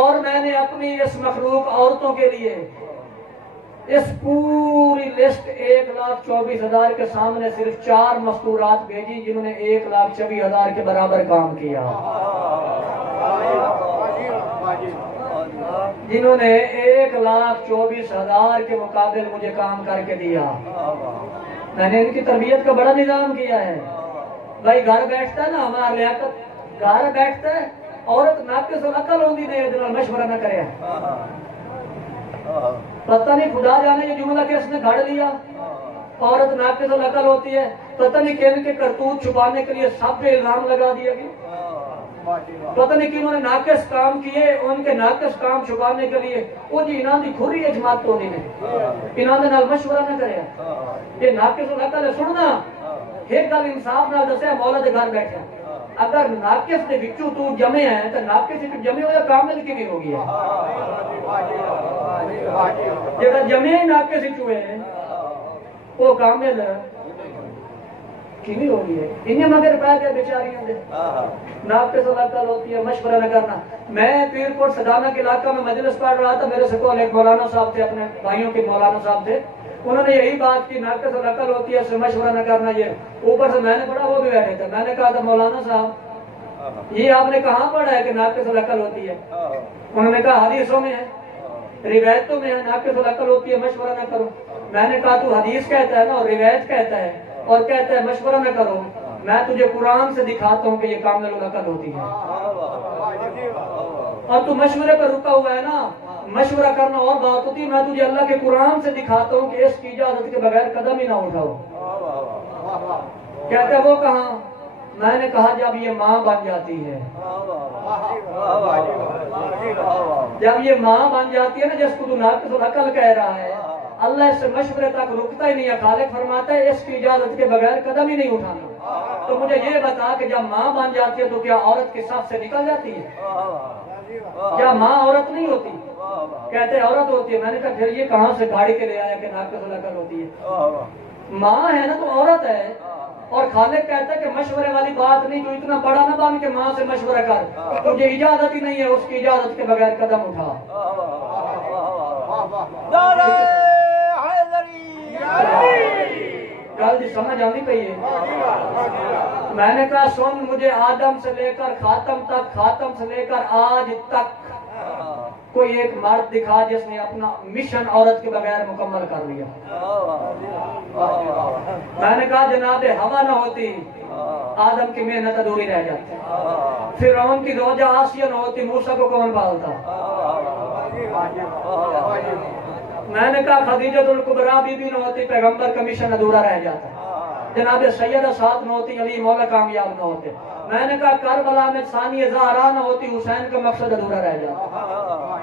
اور میں نے اپنی اس مخلوق عورتوں کے لیے اس پوری لسٹ 1,24,000 کے سامنے صرف 4 مستورات بھیجی جنہوں نے 1,24,000 کے برابر کام کیا، جنہوں نے 1,24,000 کے مقابل مجھے کام کر کے دیا. میں نے ان کی تربیت کا بڑا نظام کیا ہے. بھائی گھر بیٹھتا ہے نا ہمارا لیاقت، گھر بیٹھتا ہے عورت ناقص العقل ہوندی نے مشورہ نہ کرے. پتہ نہیں خدا جانے یہ جملہ کس نے گھڑ لیا. عورت ناقص العقل ہوتی ہے، پتہ نہیں کن کے کرتوت چھپانے کے لیے سب پہ الزام لگا دیا گیا. پتہ نہیں کنہوں نے ناقص کام کیے، ان کے ناقص کام چھپانے کے لیے وہ جی انہاں دی کھری ہے جماعت تو نہیں نے انہاں دے نال مشورہ نہ کرے. یہ ناقص العقل ہے. سننا ایک گل انصاف نال دسیا، مولا دے گھر بیٹھا اگر ناقص دے وچوں تو جمے ہیں تو ناقص وچ جمے ہویا کامل کی بھی ہو گیا. جڑا جمے ناقص وچ ہوئے وہ کامل کی بھی ہو گئی ہے. انہیں مگر پہ گیا بیچاریاں دے ناقص العقل ہوتی ہے، مشورہ نہ کرنا. میں پیر کوٹ سدانہ کے علاقہ میں مجلس پڑھ رہا تھا، میرے سے کول ایک مولانا صاحب تھے، اپنے بھائیوں کے مولانا صاحب تھے. انہوں نے یہی بات کی ناقص العقل ہوتی ہے، اس سے مشورہ نہ کرنا. یہ اوپر سے میں نے پڑھا، وہ بھی بیٹھے تھے. میں نے کہا تھا مولانا صاحب یہ آپ نے کہاں پڑھا ہے کہ ناقص العقل ہوتی ہے؟ انہوں نے کہا حدیثوں میں ہے، روایتوں میں ہے ناقص العقل ہوتی ہے، مشورہ نہ کرو. میں نے کہا تو حدیث کہتا ہے نا اور روایت کہتا ہے اور کہتا ہے مشورہ نہ کرو. میں تجھے قرآن سے دکھاتا ہوں کہ یہ کامل العقل ہوتی ہے اور تو مشورے پر رکا ہوا ہے نا. مشورہ کرنا اور بات ہوتی ہے. میں تجھے اللہ کے قرآن سے دکھاتا ہوں کہ اس کی اجازت کے بغیر قدم ہی نہ اٹھاؤ. کہتے ہیں وہ کہاں؟ میں نے کہا جب یہ ماں بن جاتی ہے، جب یہ ماں بن جاتی ہے نا جس کو تو ناقص العقل کہہ رہا ہے، اللہ اس سے مشورے تک رکتا ہی نہیں ہے. خالق فرماتا ہے اس کی اجازت کے بغیر قدم ہی نہیں اٹھانا. تو مجھے یہ بتا کہ جب ماں بن جاتی ہے تو کیا عورت کے صف سے نکل جاتی ہے؟ کیا ماں عورت نہیں ہوتی؟ کہتے ہیں عورت ہوتی ہے. میں نے کہا پھر یہ کہاں سے گاڑی کے لے آیا کہ ناقص العقل ہوتی ہے؟ ماں ہے نا تو عورت ہے. اور خالق کہتا ہے کہ مشورے والی بات نہیں، جو اتنا بڑا نہ بن کے ماں سے مشورہ کر، تجھے اجازت ہی نہیں ہے، اس کی اجازت کے بغیر قدم اٹھا. گل جی سمجھ آندی پئی ہے؟ میں نے کہا سن، مجھے آدم سے لے کر خاتم تک، خاتم سے لے کر آج تک کوئی ایک مرد دکھا جس نے اپنا مشن عورت کے بغیر مکمل کر لیا۔ میں نے کہا جناب ہوا نہ ہوتی آدم کی محنت ادھوری رہ جاتی، فرعون کی زوجہ آسیہ نہ ہوتی موسیٰ کو کون پالتا؟ میں نے کہا خدیجۃ الکبریٰ بی بی نہ ہوتی پیغمبر کا مشن ادھورا رہ جاتا، جناب سیدہ سعد نہ ہوتی علی مولا کامیاب نہ ہوتے، میں نے کہا کربلا میں ثانیہ زہرا نہ ہوتی حسین کا مقصد ادھورا رہ جاتا۔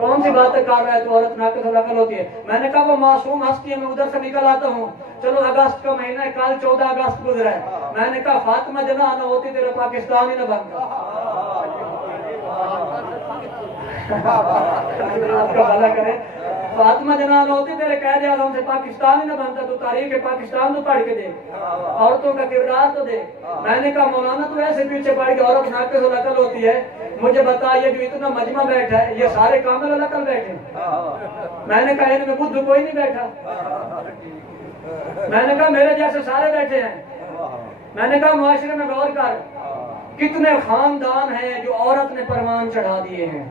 کون سی باتیں کر رہا ہے تو عورت ناقص العقل ہوتی ہے؟ میں نے کہا وہ معصوم ہستی ہے، میں ادھر سے نکل آتا ہوں، چلو اگست کا مہینہ ہے، کل 14 اگست گزرا ہے، میں نے کہا فاطمہ جناح نہ ہوتی تیرے پاکستان ہی نہ بنتا۔ آپ کا بھلا کرے، فاطمہ جناح نہ ہوتی تیرے قائد اعظم سے پاکستان ہی نہ بنتا۔ تو تاریخ پاکستان تو پڑھ کے دیکھ، عورتوں کا کردار تو دیکھ۔ میں نے کہا مولانا تو ایسے پیچھے پڑھ کے عورت ناقص العقل ہوتی ہے، مجھے بتا یہ جو اتنا مجمع بیٹھا ہے یہ سارے کامل العقل بیٹھے ہیں؟ میں نے کہا ان میں بدھ کوئی نہیں بیٹھا۔ میں نے کہا میرے جیسے سارے بیٹھے ہیں۔ میں نے کہا معاشرے میں غور کر، کتنے خاندان ہیں جو عورت نے پروان چڑھا دیے ہیں۔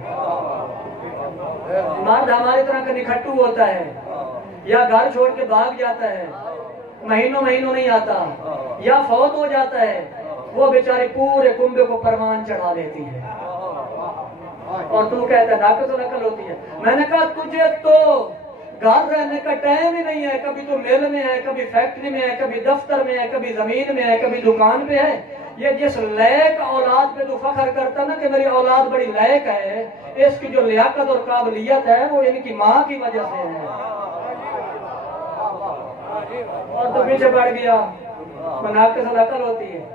مرد ہماری طرح کا نکھٹو ہوتا ہے، یا گھر چھوڑ کے بھاگ جاتا ہے، مہینوں نہیں آتا، یا فوت ہو جاتا ہے، وہ بیچاری پورے کنبے کو پروان چڑھا دیتی ہے، اور تو کہتا ہے ناقص العقل ہوتی ہے۔ میں نے کہا تجھے تو گھر رہنے کا ٹائم ہی نہیں ہے، کبھی تو مل میں ہے، کبھی فیکٹری میں ہے، کبھی دفتر میں ہے، کبھی زمین میں ہے، کبھی دکان پہ ہے۔ یہ جس لائق اولاد پہ تو فخر کرتا نا کہ میری اولاد بڑی لائق ہے، اس کی جو لیاقت اور قابلیت ہے وہ ان کی ماں کی وجہ سے ہے، اور تو پیچھے پڑ گیا ناقص العقل ہوتی ہے۔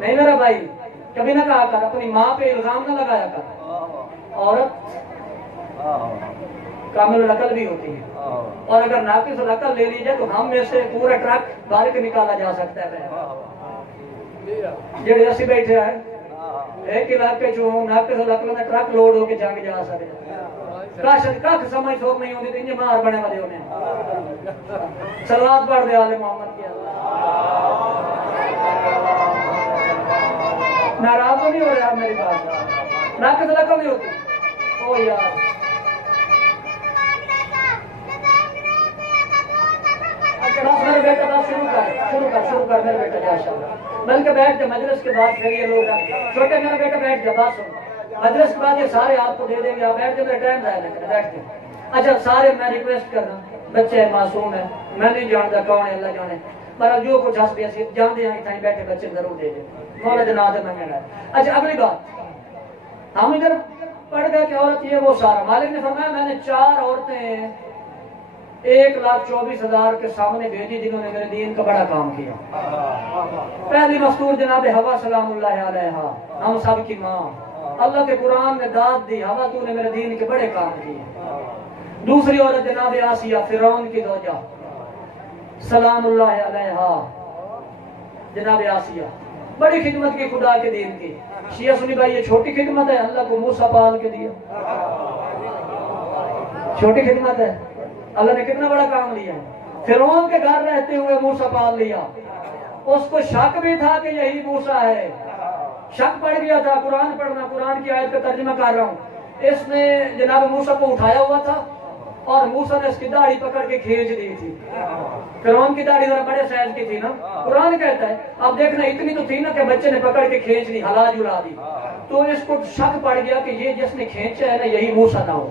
نہیں میرا بھائی، کبھی نہ کہا کر، اپنی ماں پہ الزام نہ لگایا کر۔ عورت کامل العقل بھی ہوتی ہے، اور اگر ناقص العقل لے لی جائے تو ہم میں سے پورا ٹرک باہر کے نکالا جا سکتا ہے۔ جڑے اسی بیٹھے ہیں ایک علاقے جو ناقص العقل میں ٹرک لوڈ ہو کے جنگ جا سکتے، کاشت کھ سمجھ سوک نہیں ہوتی تھی مار بنے والے انہیں۔ صلوات پڑھ دے آل محمد کی۔ ناراض تو نہیں ہو رہے آپ میری بات؟ ناقص العقل نہیں ہوتی؟ او یار بس میرے بیٹا بس شروع کر میرے بیٹا جا شاء بلکہ بیٹھ جا مجلس کے بعد پھر یہ لوگ چھوٹے میرا بیٹا بیٹھ جا، بات سن، مجلس کے بعد یہ سارے آپ کو دے دیں گے، آپ بیٹھ جا، میرا ٹائم ضائع نہ کرے، بیٹھ جا۔ اچھا سارے میں ریکویسٹ کر رہا ہوں، بچے معصوم ہیں، میں نہیں جانتا کون ہے، اللہ جانے، پر جو کچھ ہس بھی اسی جانتے ہیں اتنا بیٹھے بچے ضرور دے دیں، مولا جناب میں نے۔ اچھا اگلی بات، ہم ادھر پڑھ گئے کہ عورت یہ وہ سارا، مالک نے فرمایا میں نے 4 عورتیں 1,24,000 کے سامنے بھیجی جنہوں نے میرے دین کا بڑا کام کیا۔ پہلی مستور جناب ہوا سلام اللہ علیہا، ہم سب کی ماں، اللہ کے قرآن نے داد دی، ہوا تو نے میرے دین کے بڑے کام کیے۔ دوسری عورت جناب آسیہ فرعون کی زوجہ سلام اللہ علیہا، جناب آسیہ بڑی خدمت کی خدا کے دین کی۔ شیعہ سنی بھائی یہ چھوٹی خدمت ہے، اللہ کو موسیٰ پال کے دیا، چھوٹی خدمت ہے، اللہ نے کتنا بڑا کام لیا۔ فرعون کے گھر رہتے ہوئے موسیٰ پال لیا، اس کو شک بھی تھا کہ یہی موسیٰ ہے، شک پڑ گیا تھا، قرآن پڑھنا، قرآن کی آیت کا ترجمہ کر رہا ہوں، اس نے جناب موسیٰ کو اٹھایا ہوا تھا اور موسیٰ نے اس کی داڑھی پکڑ کے کھینچ دی تھی۔ فرعون کی داڑھی ذرا بڑے سائز کی تھی نا، قرآن کہتا ہے، اب دیکھنا اتنی تو تھی نا کہ بچے نے پکڑ کے کھینچ لی، ہلا جلا دی، تو اس کو شک پڑ گیا کہ یہ جس نے کھینچا ہے نا یہی موسیٰ نہ ہو۔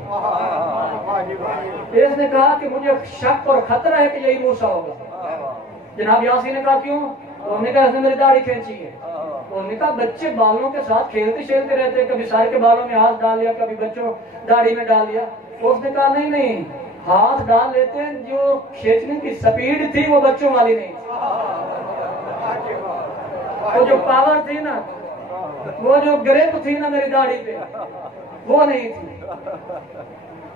اس نے کہا کہ مجھے شک اور خطرہ ہے کہ یہی موسیٰ ہوگا۔ جناب یاسی نے کہا کیوں؟ انہوں نے کہا اس نے میری داڑھی کھینچی ہے۔ انہوں نے کہا بچے بالوں کے ساتھ کھیلتے شیلتے رہتے ہیں، کبھی سارے کے بالوں میں ہاتھ ڈال لیا، کبھی بچوں داڑھی میں ڈال لیا۔ اس نے کہا نہیں، ہاتھ ڈال لیتے ہیں، جو کھینچنے کی سپیڈ تھی وہ بچوں والی نہیں تھی، وہ جو پاور تھی نا، وہ جو گریپ تھی نا میری داڑھی پہ وہ نہیں تھی۔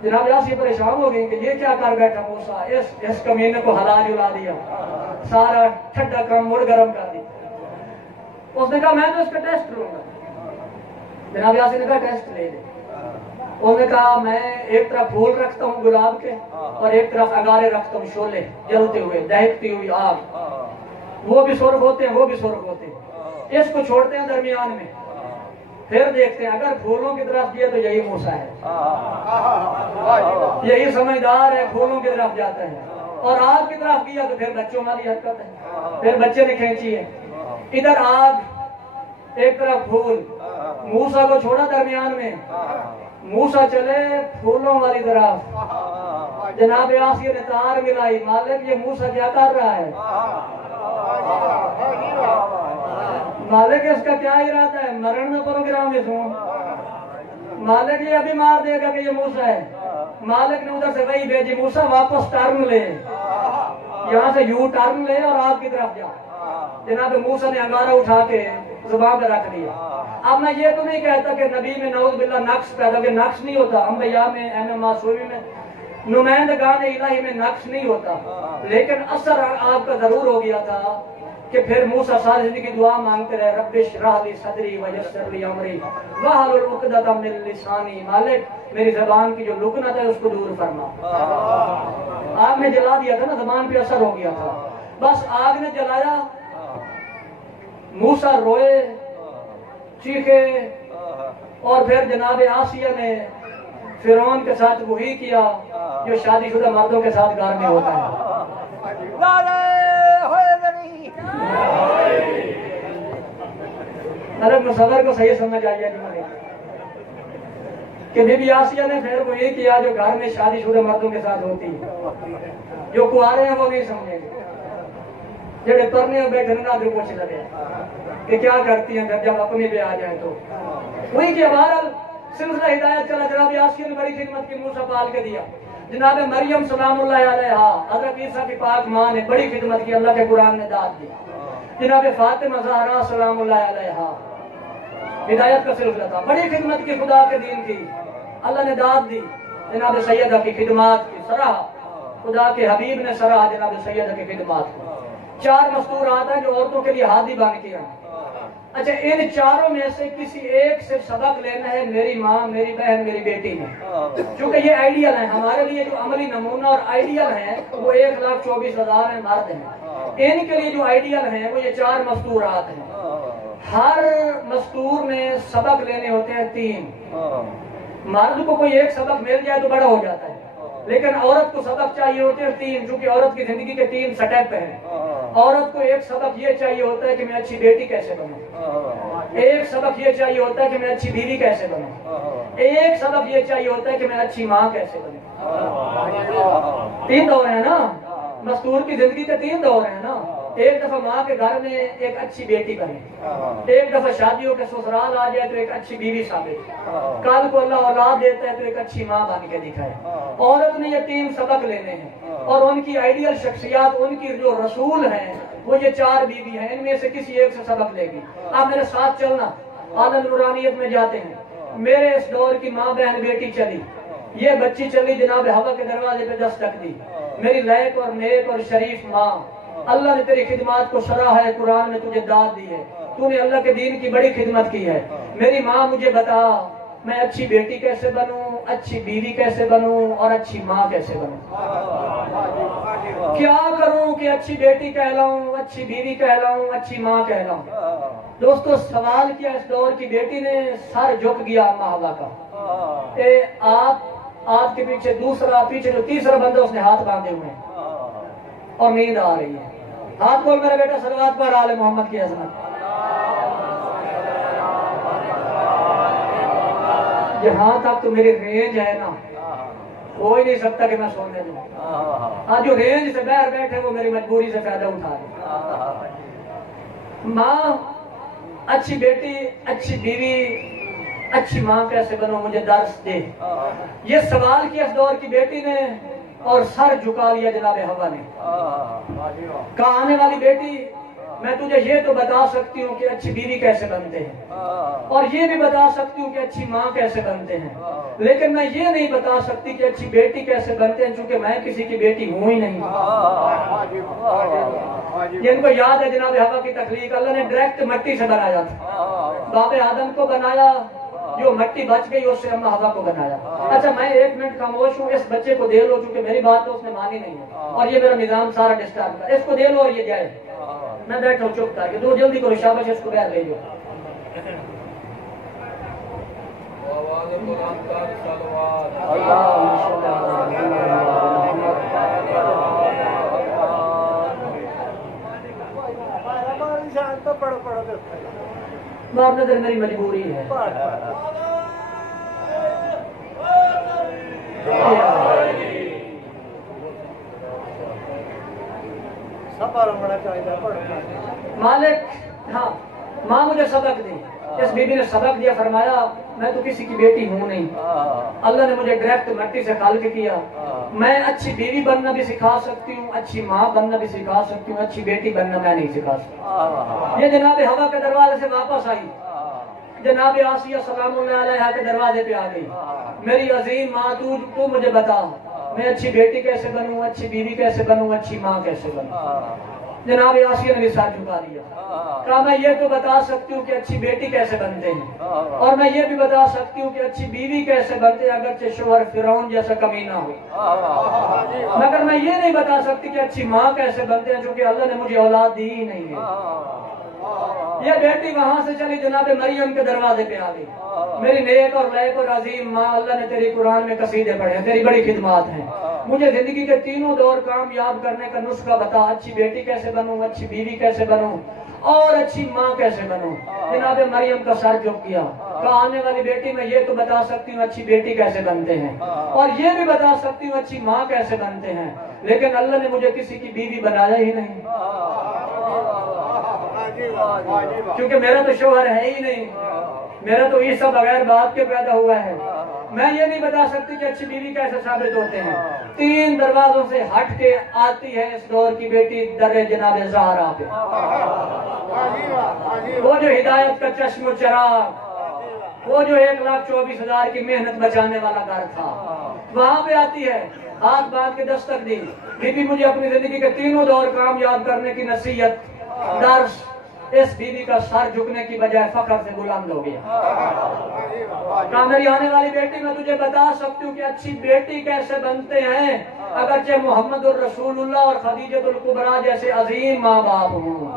جناب یاسی پریشان ہو گئی کہ یہ کیا کر بیٹھا موسیٰ، اس کمینے کو ہلا جلا دیا، سارا ٹھنڈا کام مڑ گرم کر دیا۔ اس نے کہا میں تو اس کا ٹیسٹ لوں گا۔ جناب یاسی نے کہا ٹیسٹ لے لے۔ انہوں نے کہا میں ایک طرف پھول رکھتا ہوں گلاب کے اور ایک طرف انگارے رکھتا ہوں، شعلے جلتے ہوئے، دہکتی ہوئی آگ، وہ بھی سرخ ہوتے ہیں وہ بھی سرخ ہوتے ہیں، اس کو چھوڑتے ہیں درمیان میں، پھر دیکھتے ہیں اگر پھولوں کی طرف کیا تو یہی موسیٰ ہے، یہی سمجھدار ہے، پھولوں کی طرف جاتا ہے، اور آگ کی طرف کیا تو پھر بچوں والی حرکت ہے، پھر بچے نے کھینچی ہے، ادھر آگ ایک طرف پھول، موسیٰ کو چھوڑا درمیان میں، موسیٰ چلے پھولوں والی طرف، جناب آسیہ نے تار ملائی، مالک یہ موسیٰ کیا کر رہا ہے، مالک اس کا کیا ارادہ ہے، مرن میں پروگرام اس ہوں، مالک یہ ابھی مار دے گا کہ یہ موسیٰ ہے، مالک نے ادھر سے وہی بھیجی، موسیٰ واپس ٹرن لے، یہاں سے یو ٹرن لے اور آگ کی طرف جا، جناب موسیٰ نے انگارہ اٹھا کے زبان پہ رکھ دیا۔ اب میں یہ تو نہیں کہتا کہ نبی میں نعوذ باللہ نقص پیدا، کہ نقص نہیں ہوتا، انبیاء میں، ایم معصومی میں، نمائندگان الہی میں نقص نہیں ہوتا، لیکن اثر آپ کا ضرور ہو گیا تھا کہ پھر موسیٰ ساری زندگی دعا مانگتے رہے، رب اشرح لی صدری ویسر لی امری واحلل عقدۃ من لسانی، مالک میری زبان کی جو لکنت ہے اس کو دور فرما۔ آگ نے جلا دیا تھا نا، زبان پہ اثر ہو گیا تھا، بس آگ نے جلایا، موسیٰ روئے، چیخے، اور پھر جناب آسیہ نے فرعون کے ساتھ وہی کیا جو شادی شدہ مردوں کے ساتھ گھر میں ہوتا ہے۔ مصور کو صحیح سمجھ آئیے کہ بی بی آسیہ نے پھر وہی کیا جو گھر میں شادی شدہ مردوں کے ساتھ ہوتی ہے، جو کنوارے ہیں وہ نہیں سمجھیں گے، جڑے پرنے میں بیٹھے نہ جو پوچھ لگے کہ کیا کرتی ہیں پھر جب اپنے پہ آ جائیں تو وہی کہ بہرحال سلسلہ ہدایت چلا۔ جناب آسیہ نے بڑی خدمت کی، موسیٰ پال کے دیا، جناب مریم سلام اللہ علیہا، حضرت عیسیٰ کی پاک ماں نے بڑی خدمت کی، اللہ کے قرآن نے داد دی، جناب فاطمہ زہرا سلام اللہ علیہا، ہدایت کا سلسلہ تھا، بڑی خدمت کی، خدا کے دین کی، اللہ نے داد دی، جناب سیدہ کی خدمات کی سراہ، خدا کے حبیب نے سراہ جناب سیدہ کی خدمات کی۔ 4 مستورات ہیں جو عورتوں کے لیے ہادی بن کے ہیں۔ اچھا، ان چاروں میں سے کسی ایک سے سبق لینا ہے میری ماں، میری بہن، میری بیٹی نے، چونکہ یہ آئیڈیل ہیں ہمارے لیے، جو عملی نمونہ اور آئیڈیل ہیں وہ 1,24,000 ہیں، مرد ہیں، ان کے لیے جو آئیڈیل ہیں وہ یہ 4 مستورات ہیں۔ ہر مستور میں سبق لینے ہوتے ہیں 3، مرد کو کوئی ایک سبق مل جائے تو بڑا ہو جاتا ہے، لیکن عورت کو سبق چاہیے ہوتے ہیں 3، چونکہ عورت کی زندگی کے 3 سٹیپ ہیں۔ عورت کو ایک سبق یہ چاہیے ہوتا ہے کہ میں اچھی بیٹی کیسے بنوں، ایک سبق یہ چاہیے ہوتا ہے کہ میں اچھی بیوی کیسے بنوں، ایک سبق یہ چاہیے ہوتا ہے کہ میں اچھی ماں کیسے بنوں۔ 3 دور ہیں نا، مستور کی زندگی کے 3 دور ہیں نا، ایک دفعہ ماں کے گھر میں ایک اچھی بیٹی بنے، ایک دفعہ شادیوں کے سسرال آ جائے تو ایک اچھی بیوی ثابت، کل کو اللہ اولاد دیتا ہے تو ایک اچھی ماں بن کے دکھائے۔ عورت نے یہ 3 سبق لینے ہیں، اور ان کی آئیڈیل شخصیات، ان کی جو رسول ہیں وہ یہ 4 بیوی ہیں، ان میں سے کسی ایک سے سبق لے گی۔ آپ میرے ساتھ چلنا، عالم نورانیت میں جاتے ہیں، میرے اس دور کی ماں بہن بیٹی چلی، یہ بچی چلی جناب ہوا کے دروازے پہ دستک دی، میری لائق اور نیک اور شریف ماں، اللہ نے تیری خدمات کو سراہا ہے، قرآن نے تجھے داد دی ہے، تو نے اللہ کے دین کی بڑی خدمت کی ہے، میری ماں مجھے بتا میں اچھی بیٹی کیسے بنوں، اچھی بیوی کیسے بنوں، اور اچھی ماں کیسے بنوں، کیا کروں کہ اچھی بیٹی کہلاؤں، اچھی بیوی کہلاؤں، اچھی ماں کہلاؤں۔ دوستو سوال کیا اس دور کی بیٹی نے، سر جھک گیا اما حوا کا، آپ کے پیچھے پیچھے جو تیسرا بندہ اس نے ہاتھ باندھے ہوئے ہیں اور نیند آ رہی ہے، ہاتھ کھول میرا بیٹا، صلوات پر آل محمد کی عظمت۔ یہاں تک تو میری رینج ہے نا، کوئی نہیں سکتا کہ میں سونے دوں، ہاں جو رینج سے باہر بیٹھے وہ میری مجبوری سے فائدہ اٹھا رہے۔ ماں، اچھی بیٹی، اچھی بیوی، اچھی ماں کیسے بنو، مجھے درس دے، یہ سوال کیا اس دور کی بیٹی نے، اور سر جھکا لیا جناب ہوا نے۔ کہا آنے والی بیٹی، میں تجھے یہ تو بتا سکتی ہوں کہ اچھی بیوی کیسے بنتے ہیں، اور یہ بھی بتا سکتی ہوں کہ اچھی ماں کیسے بنتے ہیں، لیکن میں یہ نہیں بتا سکتی کہ اچھی بیٹی کیسے بنتے ہیں، چونکہ میں کسی کی بیٹی ہوں ہی نہیں۔ جن کو یاد ہے جناب ہوا کی تخلیق، اللہ نے ڈائریکٹ مٹی سے بنایا تھا، باپ آدم کو بنایا، جو مٹی بچ گئی اس سے اما ہوا کو بنایا. اچھا میں 1 منٹ خاموش ہوں, اس بچے کو دے لو, چونکہ میری بات تو اس نے مانی نہیں ہے اور یہ میرا نظام سارا ڈسٹرب کر, اس کو دے لو اور یہ جائے. میں بیٹھا ہوں چپ کر کے, تو جلدی کرو, شاباش, اس کو باہر لے جاؤ. مارنا تو میری مجبوری ہے. مالک, ہاں ماں مجھے سبق دی. اس بی بی نے سبق دیا, فرمایا میں تو کسی کی بیٹی ہوں نہیں, اللہ نے مجھے ڈائریکٹ مٹی سے خلق کیا. میں اچھی بیوی بننا بھی سکھا سکتی ہوں, اچھی ماں بننا بھی سکھا سکتی ہوں, اچھی بیٹی بننا میں نہیں سکھا سکتی. یہ جناب ہوا کے دروازے سے واپس آئی, جناب آسیہ سلام اللہ علیہا کے دروازے پہ آ گئی. میری عظیم ماں, تو مجھے بتا میں اچھی بیٹی کیسے بنوں, اچھی بیوی کیسے بنوں, اچھی ماں کیسے بنوں. جناب آسیہ نے بھی ساتھ جھکا دیا, کہا میں یہ تو بتا سکتی ہوں کہ اچھی بیٹی کیسے بنتے ہیں, اور میں یہ بھی بتا سکتی ہوں کہ اچھی بیوی کیسے بنتے ہیں اگرچہ شوہر فرعون جیسا کمینہ ہو, مگر میں یہ نہیں بتا سکتی کہ اچھی ماں کیسے بنتے ہیں, چونکہ اللہ نے مجھے اولاد دی ہی نہیں ہے. یہ بیٹی وہاں سے چلی, جناب مریم کے دروازے پہ آ گئی. میری نیک اور لائق اور عظیم ماں, اللہ نے تیری قرآن میں قصیدے پڑھے ہیں, تیری بڑی خدمات ہیں, مجھے زندگی کے تینوں دور کامیاب کرنے کا نسخہ بتا. اچھی بیٹی کیسے بنوں, اچھی بیوی کیسے بنوں, اور اچھی ماں کیسے بنوں. جناب مریم کا سر جھک گیا, کہا آنے والی بیٹی میں یہ تو بتا سکتی ہوں اچھی بیٹی کیسے بنتے ہیں, اور یہ بھی بتا سکتی ہوں اچھی ماں کیسے بنتے ہیں, لیکن اللہ نے مجھے کسی کی بیوی بنایا ہی نہیں, کیونکہ میرا تو شوہر ہے ہی نہیں, میرا تو عیسیٰ بغیر باپ کے پیدا ہوا ہے. میں یہ نہیں بتا سکتی کہ اچھی بیوی کیسے ثابت ہوتے ہیں. 3 دروازوں سے ہٹ کے آتی ہے اس دور کی بیٹی در جناب زہرا پہ, وہ جو ہدایت کا چشم و چراغ, وہ جو 1,24,000 کی محنت بچانے والا گھر تھا, وہاں پہ آتی ہے, ہاتھ باندھ کے دستک دی. بی بی مجھے اپنی زندگی کے تینوں دور کامیاب کرنے کی نصیحت, درس. اس بیوی کا سر جھکنے کی بجائے فخر سے بلند ہو گیا. کہا میری آنے والی بیٹی میں تجھے بتا سکتی ہوں کہ اچھی بیٹی کیسے بنتے ہیں اگرچہ محمد الرسول اللہ اور خدیجۃ الکبریٰ جیسے عظیم ماں باپ ہوں,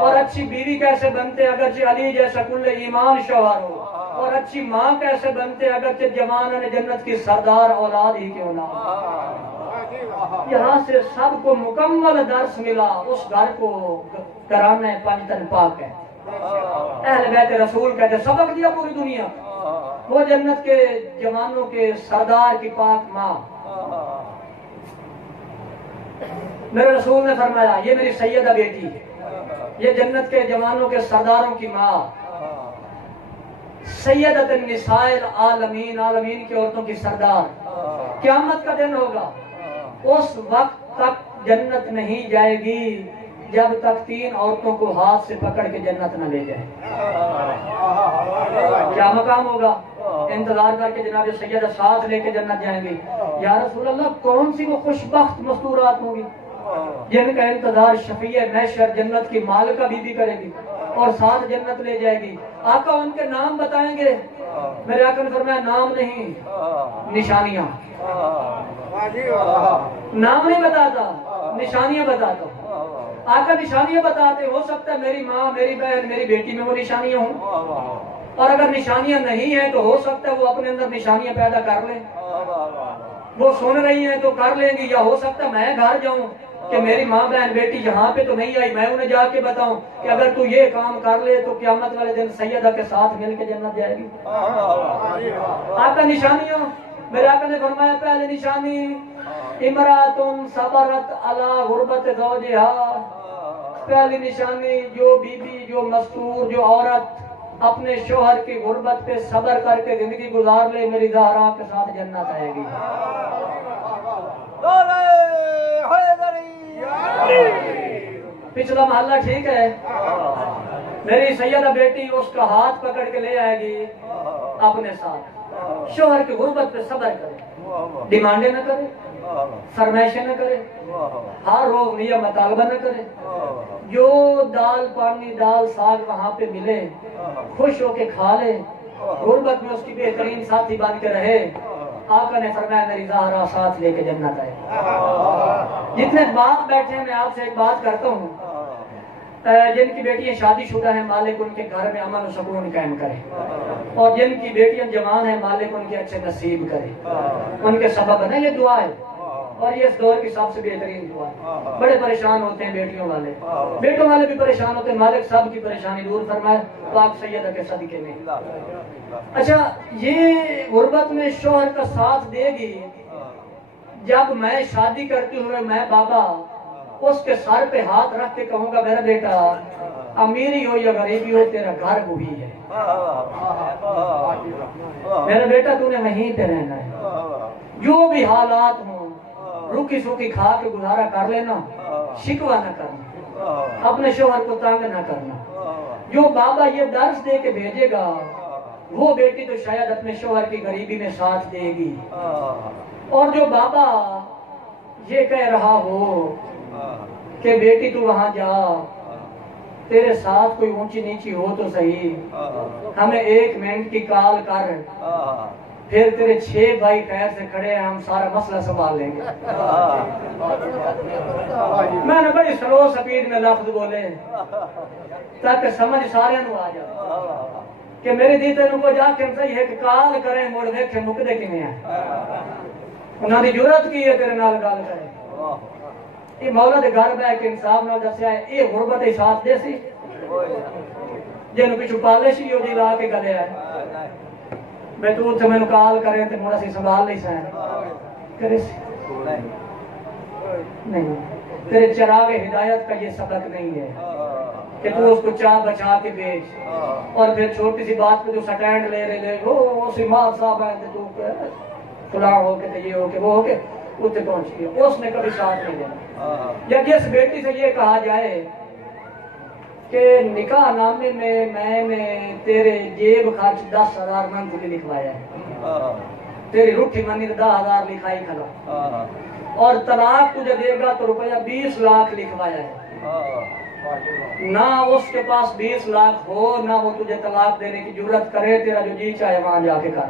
اور اچھی بیوی کیسے بنتے اگرچہ علی جیسا کل ایمان شوہر ہو, اور اچھی ماں کیسے بنتے اگرچہ جوانان جنت کی سردار اولاد ہی کیوں نہ ہو. یہاں سے سب کو مکمل درس ملا. اس گھر کو گھرانہ پنجتن پاک ہے, اہل بیت رسول کہتے, سبق دیا پوری دنیا. وہ جنت کے جوانوں کے سردار کی پاک ماں. میرے رسول نے فرمایا یہ میری سیدہ بیٹی, یہ جنت کے جوانوں کے سرداروں کی ماں, سیدۃ النساء العالمین, عالمین کی عورتوں کی سردار. قیامت کا دن ہوگا, اس وقت تک جنت نہیں جائے گی جب تک 3 عورتوں کو ہاتھ سے پکڑ کے جنت نہ لے جائے. کیا مقام ہوگا, انتظار کر کے جناب سیدہ ساتھ لے کے جنت جائیں گی. یا رسول اللہ کون سی وہ خوش بخت مستورات ہوں گی جن کا انتظار شفیع محشر جنت کی مالکہ بی بی کرے گی اور ساتھ جنت لے جائے گی. آقا ان کے نام بتائیں گے. میرے آقا نے فرمایا نام نہیں, نشانیاں. نام نہیں بتاتا, نشانیاں بتاتا. آقا نشانیاں بتاتے, ہو سکتا ہے میری ماں, میری بہن, میری بیٹی میں وہ نشانیاں ہوں, اور اگر نشانیاں نہیں ہیں تو ہو سکتا ہے وہ اپنے اندر نشانیاں پیدا کر لیں. وہ سن رہی ہیں تو کر لیں گی, یا ہو سکتا ہے میں گھر جاؤں کہ میری ماں بہن بیٹی یہاں پہ تو نہیں آئی, میں انہیں جا کے بتاؤں کہ اگر تو یہ کام کر لے تو قیامت والے دن سیدہ کے ساتھ مل کے جنت جائے گی. آقا نشانیاں, میرے آقا نے فرمایا پہلے نشانی امراتن صبرت علی غربت زوجہا. پہلی نشانی جو بی بی, جو مستور, جو عورت اپنے شوہر کی غربت پہ صبر کر کے زندگی گزار لے, میری زہرا کے ساتھ جنت آئے گی. پچھلا محلہ ٹھیک ہے, میری سیدہ بیٹی اس کا ہاتھ پکڑ کے لے آئے گی اپنے ساتھ. شوہر کی غربت پہ صبر کرے, ڈیمانڈیں نہ کرے, فرمائشیں نہ کرے, ہر روز نیا مطالبہ نہ کرے. جو دال پانی, دال ساگ وہاں پہ ملے خوش ہو کے کھا لے, غربت میں اس کی بہترین ساتھی بن کے رہے. آقا نے فرمایا میری زہرا ساتھ لے کے جنت آئے. جتنے باپ بیٹھے ہیں میں آپ سے ایک بات کرتا ہوں, جن کی بیٹیاں شادی شدہ ہیں مالک ان کے گھر میں امن و سکون قائم کرے, اور جن کی بیٹیاں جوان ہیں مالک ان کے اچھے نصیب کرے, ان کے سبب بنے. یہ دعا ہے اور یہ اس دور کی سب سے بہترین دعا ہے. بڑے پریشان ہوتے ہیں بیٹیوں والے, بیٹوں والے بھی پریشان ہوتے ہیں, مالک سب کی پریشانی دور فرمائے پاک سیدہ کے صدقے میں. اچھا, یہ غربت میں شوہر کا ساتھ دے گی. جب میں شادی کرتے ہوئے میں بابا اس کے سر پہ ہاتھ رکھ کے کہوں گا میرا بیٹا امیری ہو یا غریبی ہو تیرا گھر وہی ہے, میرا بیٹا تو نے وہیں پہ رہنا ہے, جو بھی حالات ہوں روکی سوکی کھا کے گزارا کر لینا, شکوہ نہ کرنا, اپنے شوہر کو تنگ نہ کرنا. جو بابا یہ درس دے کے بھیجے گا وہ بیٹی تو شاید اپنے شوہر کی غریبی میں ساتھ دے گی. اور جو بابا یہ کہہ رہا ہو کہ بیٹی تو وہاں جا, تیرے ساتھ کوئی اونچی نیچی ہو تو صحیح, ہمیں 1 منٹ کی کال کر, پھر تیرے 6 بھائی خیر سے کھڑے ہیں, ہم سارا مسئلہ سنبھال لیں گے. میں نے بڑی سلو سپیڈ میں لفظ بولے تاکہ سمجھ سارے نو آ جائے کہ میری دی تینوں کو جا کے صحیح ہے کہ کال کریں موڑ دیکھیں مکدے کی نہیں ہے, انہوں نے جرات کی ہے تیرے نال گال کریں. یہ مولا دے گھر میں ایک انصاف نہ دسیا ہے, یہ غربت ہی ساتھ دے سی جنہوں پچھو پالے سی جی لا کے گلے ہے میں تو اتنے میں کال کریں تو موڑا سی سنبھال نہیں سائیں کرے سی نہیں. تیرے چراغ ہدایت کا یہ سبق نہیں ہے کہ تو اس کو چاہ بچا کے بیچ, اور پھر چھوٹی سی بات پہ جو سٹینڈ لے رہے وہ سماعت صاحب ہیں تو فلاں ہو کے یہ ہو کے وہ ہو کے اتنے پہنچتی ہے, اس نے کبھی ساتھ نہیں دینا. یا جس بیٹی سے یہ کہا جائے کہ نکاح نامے میں نے تیرے جیب خرچ 10,000 منتھ لکھوایا ہے, تیری روٹی منی 10,000 لکھائی کھلا, اور طلاق تجھے دے گا تو روپیہ 20 لاکھ لکھوایا ہے. نہ اس کے پاس 20 لاکھ ہو نہ وہ تجھے طلاق دینے کی جرت کرے, تیرا جو جی چاہے وہاں جا کے کر.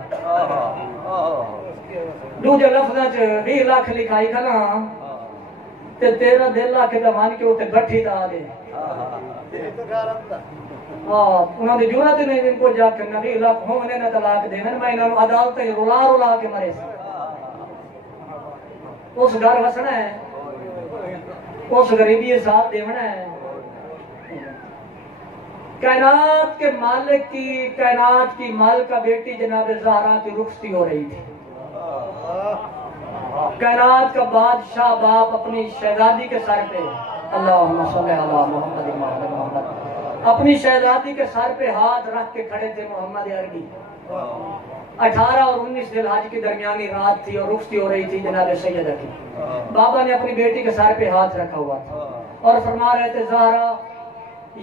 دوجہ لفظاں 20 لاکھ لکھائی کھلا تے تیرا دل آ کے دمان کے اتنے گٹھی دا دے. انہوں نے جرت نہیں ان کو جا کے 20 لاکھ ہوں انہیں نہ طلاق دینا, میں انہوں نے عدالتیں رلا کے مرے سے اس گھر وسنا ہے, اس غریبی ساتھ دیونا ہے. کائنات کے مالک کی, کائنات کی مالکہ بیٹی جناب زہرا کی رخصتی ہو رہی تھی. کائنات کا بادشاہ باپ اپنی شہزادی کے سر پہ, اللہم صلی علی محمد, اپنی شہزادی کے سر پہ ہاتھ رکھ کے کھڑے تھے. محمد عربی 18 اور 19 ذی الحج کی درمیانی رات تھی اور رخصتی ہو رہی تھی جناب سیدہ کی. بابا نے اپنی بیٹی کے سر پہ ہاتھ رکھا ہوا تھا اور فرما رہے تھے زہرا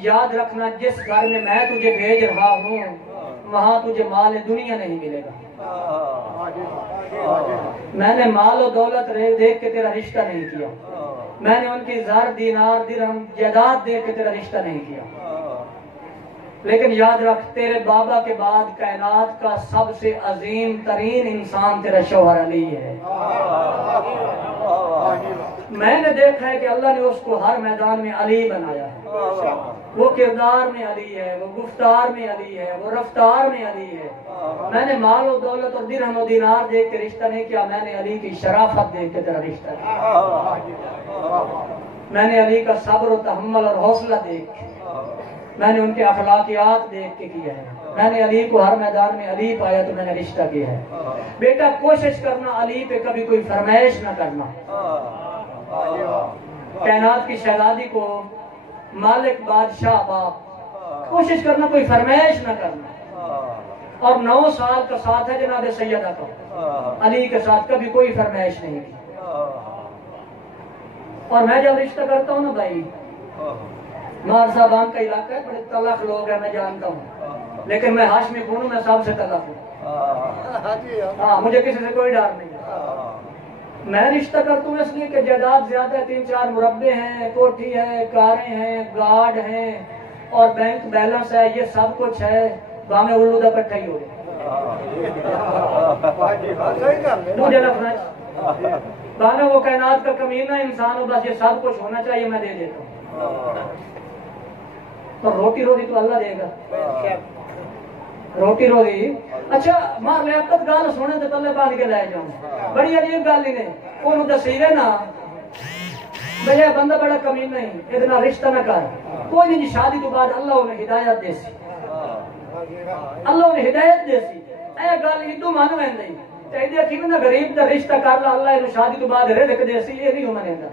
یاد رکھنا جس گھر میں تجھے بھیج رہا ہوں وہاں تجھے مال دنیا نہیں ملے گا. میں نے مال و دولت دیکھ کے تیرا رشتہ نہیں کیا, میں نے ان کی زر دینار درہم جائیداد دیکھ کے تیرا رشتہ نہیں کیا, لیکن یاد رکھ تیرے بابا کے بعد کائنات کا سب سے عظیم ترین انسان تیرا شوہر علی ہے. میں نے دیکھا ہے کہ اللہ نے اس کو ہر میدان میں علی بنایا ہے. وہ کردار میں علی ہے, وہ گفتار میں علی ہے, وہ رفتار میں علی ہے. میں نے مال و دولت اور درہم و دینار دیکھ کے رشتہ نہیں کیا, میں نے علی کی شرافت دیکھ کے تیرا رشتہ کیا. میں نے علی کا صبر و تحمل اور حوصلہ دیکھ کے, میں نے ان کے اخلاقیات دیکھ کے کیا ہے. میں نے علی کو ہر میدان میں علی پایا تو میں نے رشتہ کیا ہے. بیٹا کوشش کرنا علی پہ کبھی کوئی فرمائش نہ کرنا. کائنات کی شہزادی کو مالک بادشاہ باپ کوشش کرنا کوئی فرمائش نہ کرنا. اور 9 سال کا ساتھ ہے جناب سیدہ کا, علی کے ساتھ کبھی کوئی فرمائش نہیں کی. اور میں جب رشتہ کرتا ہوں نا بھائی, مار صاحبان کا علاقہ ہے, بڑے تلخ لوگ ہیں میں جانتا ہوں, لیکن میں ہاشمی خون ہوں, میں سب سے تلخ ہوں. ہاں مجھے کسی سے کوئی ڈر نہیں ہے. میں رشتہ کرتا ہوں اس لیے کہ جائیداد زیادہ ہے, 3-4 مربے ہیں, کوٹھی ہے, کاریں ہیں, گارڈ ہیں اور بینک بیلنس ہے, یہ سب کچھ ہے. باہمیں الودہ پٹھا ہی ہو رہے مجھے لفظ بانا وہ کائنات کا کمینہ انسان ہو، بس یہ سب کچھ ہونا چاہیے، میں دے دیتا ہوں، تو روٹی روزی تو اللہ دے گا، روٹی روزی۔ اچھا مار لیاقت گل سونے تو پلے باندھ کے لے جاؤں، بڑی عجیب گل ہی نے انہوں دسی وے نا بھئی بندہ بڑا کمینہ نہیں، اتنا رشتہ نہ کر، کوئی نہیں جی، شادی تو بعد اللہ انہیں ہدایت دے سی، اللہ انہیں ہدایت دے سی، اے گل ادو من ویندی چاہیے کہ نا غریب دا رشتہ کر لا، اللہ انہیں شادی تو بعد رزق دے سی، یہ نہیں ہو منیندا۔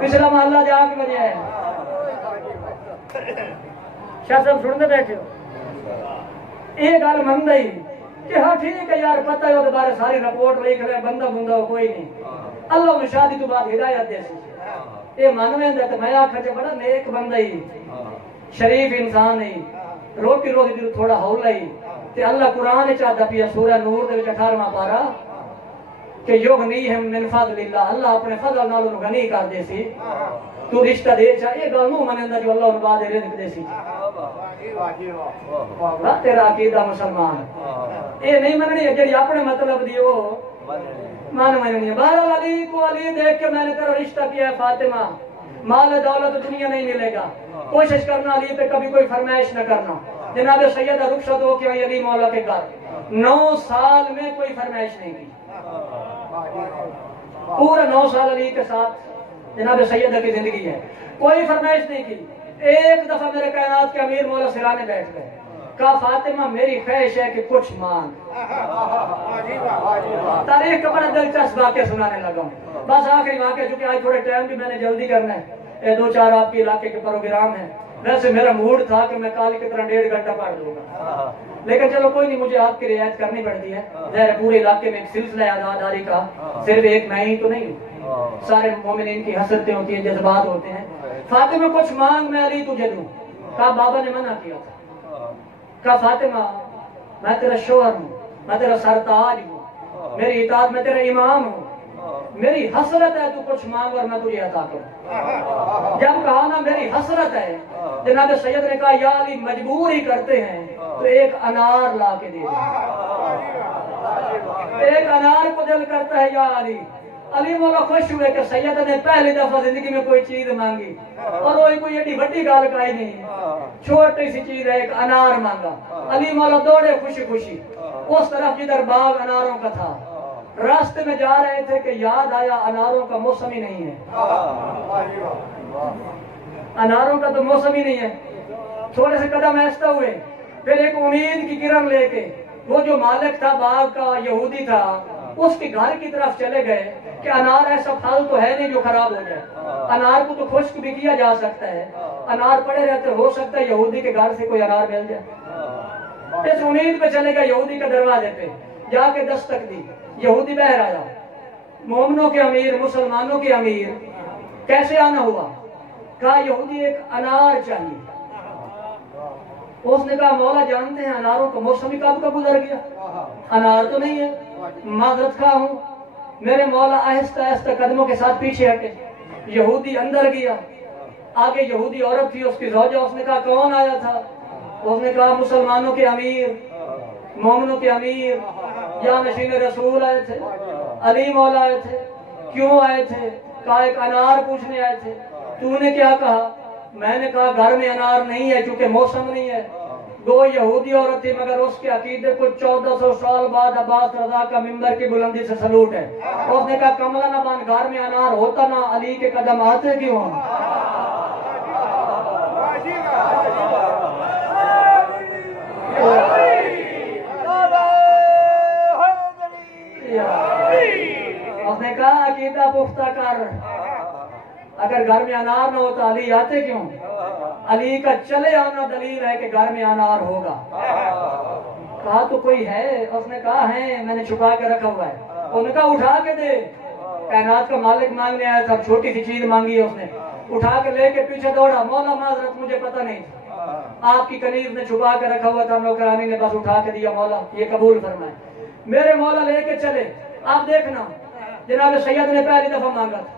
پچھلا محلہ جا کے بجے ہے شاہ صاحب سنتے بیٹھے ہو، یہ گل مندا ہی کہ ہاں ٹھیک ہے یار، پتہ ہے وہ بارے ساری رپورٹ لکھ لے، بندہ بندہ کوئی نہیں، اللہ انہیں شادی تو بعد ہدایت دے سی، یہ من ویندا تے میں آکھا بڑا نیک بندہ ہی، شریف انسان ہی، روٹی روزی دی تھوڑا ہولا ہی، تے اللہ قرآن چاہتا پیا سورہ نور دے وچ 18واں پارا کہ یغنیہم من فضل اللہ، اللہ اپنے فضل نال انہوں غنی کر دے سی، تو رشتہ دے چاہ یہ گل نو منیندا جو اللہ انہوں بعد رزق دے سی۔ تیرا عقیدہ مسلمان یہ نہیں مننی ہے جی اپنے مطلب دی وہ مان مننی ہے۔ بہرحال علی کو علی دیکھ کے میں نے تیرا رشتہ کیا ہے فاطمہ، مال دولت دنیا نہیں ملے گا، کوشش کرنا علی پہ کبھی کوئی فرمائش نہ کرنا۔ جناب سیدہ رخصت ہو کے علی مولا کے گھر 9 سال میں کوئی فرمائش نہیں کی، پورا 9 سال علی کے ساتھ جناب سیدہ کی زندگی ہے، کوئی فرمائش نہیں کی۔ ایک دفعہ میرے کائنات کے امیر مولا سرانے بیٹھ گئے، کہا فاطمہ میری خواہش ہے کہ کچھ مانگ۔ تاریخ کا بڑا دلچسپ واقعہ سنانے لگا ہوں، بس آخری واقعہ چونکہ آج تھوڑے ٹائم بھی میں نے جلدی کرنا ہے، 2-4 آپ کے علاقے کے پروگرام ہیں، ویسے میرا موڈ تھا کہ میں کال کی طرح 1.5 گھنٹہ پڑھ دوں گا، لیکن چلو کوئی نہیں، مجھے آپ کی رعایت کرنی پڑتی ہے، ظاہر پورے علاقے میں ایک سلسلہ عزاداری کا، صرف ایک میں ہی تو نہیں ہوں، سارے مومنین کی حسرتیں ہوتی ہیں، جذبات ہوتے ہیں۔ فاطمہ کچھ مانگ میں علی تجھے دوں، کہا بابا نے منع کیا تھا، کہا فاطمہ میں تیرا شوہر ہوں، میں تیرا سرتاج ہوں، میری اطاعت میں تیرا امام ہوں، میری حسرت ہے تو کچھ مانگ اور میں تجھے عطا کروں۔ جب کہا نا میری حسرت ہے، جناب سید نے کہا یا علی مجبور ہی کرتے ہیں تو ایک انار لا کے دے دیں، ایک انار کو دل کرتا ہے یا علی۔ علی مولا خوش ہوئے کہ سید نے پہلی دفعہ زندگی میں کوئی چیز مانگی، اور وہ کوئی ایڈی بڑی گال کرائی نہیں، چھوٹی سی چیز ہے، ایک انار مانگا۔ علی مولا دوڑے خوشی خوشی اس طرف جدھر باغ اناروں کا تھا، راستے میں جا رہے تھے کہ یاد آیا اناروں کا موسم ہی نہیں ہے، اناروں کا تو موسم ہی نہیں ہے۔ تھوڑے سے قدم ایسا ہوئے، پھر ایک امید کی کرن لے کے وہ جو مالک تھا باغ کا، یہودی تھا، اس کے گھر کی طرف چلے گئے کہ انار ایسا پھل تو ہے نہیں جو خراب ہو جائے، انار کو تو خشک بھی کیا جا سکتا ہے، انار پڑے رہتے ہو سکتا ہے یہودی کے گھر سے کوئی انار مل جائے۔ اس امید پہ چلے گئے یہودی کے دروازے پہ، جا کے دستک دی، یہودی باہر آیا، مومنوں کے امیر، مسلمانوں کے امیر، کیسے آنا ہوا؟ کہا یہودی ایک انار چاہیے۔ اس نے کہا مولا جانتے ہیں اناروں کا موسم ہی کب کا گزر گیا، انار تو نہیں ہے، معذرت خواہ ہوں۔ میرے مولا آہستہ آہستہ قدموں کے ساتھ پیچھے ہٹے، یہودی اندر گیا، آگے یہودی عورت تھی اس کی زوجہ، اس نے کہا کون آیا تھا؟ اس نے کہا مسلمانوں کے امیر، مومنوں کے امیر، یا نشین رسول آئے تھے، علی مولا آئے تھے۔ کیوں آئے تھے؟ کہا ایک انار پوچھنے آئے تھے۔ تو نے کیا کہا؟ میں نے کہا گھر میں انار نہیں ہے چونکہ موسم نہیں ہے۔ دو یہودی عورت تھی مگر اس کے عقیدے کو 1400 سال بعد عباس رضا کا ممبر کی بلندی سے سلوٹ ہے۔ اس نے کہا کملا نہ بان، گھر میں انار ہوتا نہ علی کے قدم آتے کیوں؟ اس نے کہا عقیدہ پختہ کر، اگر گھر میں انار نہ ہوتا علی آتے کیوں؟ علی کا چلے آنا دلیل ہے کہ گھر میں انار ہوگا۔ کہا تو کوئی ہے؟ اس نے کہا ہے، میں نے چھپا کے رکھا ہوا ہے۔ انہوں نے کہا اٹھا کے دے، کائنات کا مالک مانگنے آیا تھا، چھوٹی سی چیز مانگی ہے اس نے، اٹھا کے لے کے پیچھے دوڑا۔ مولا معذرت مجھے پتہ نہیں، آپ کی کنیز نے چھپا کے رکھا ہوا تھا، نوکرانی نے بس اٹھا کے دیا، مولا یہ قبول فرمائے۔ میرے مولا لے کے چلے۔ آپ دیکھنا جناب سید نے پہلی دفعہ مانگا تھا،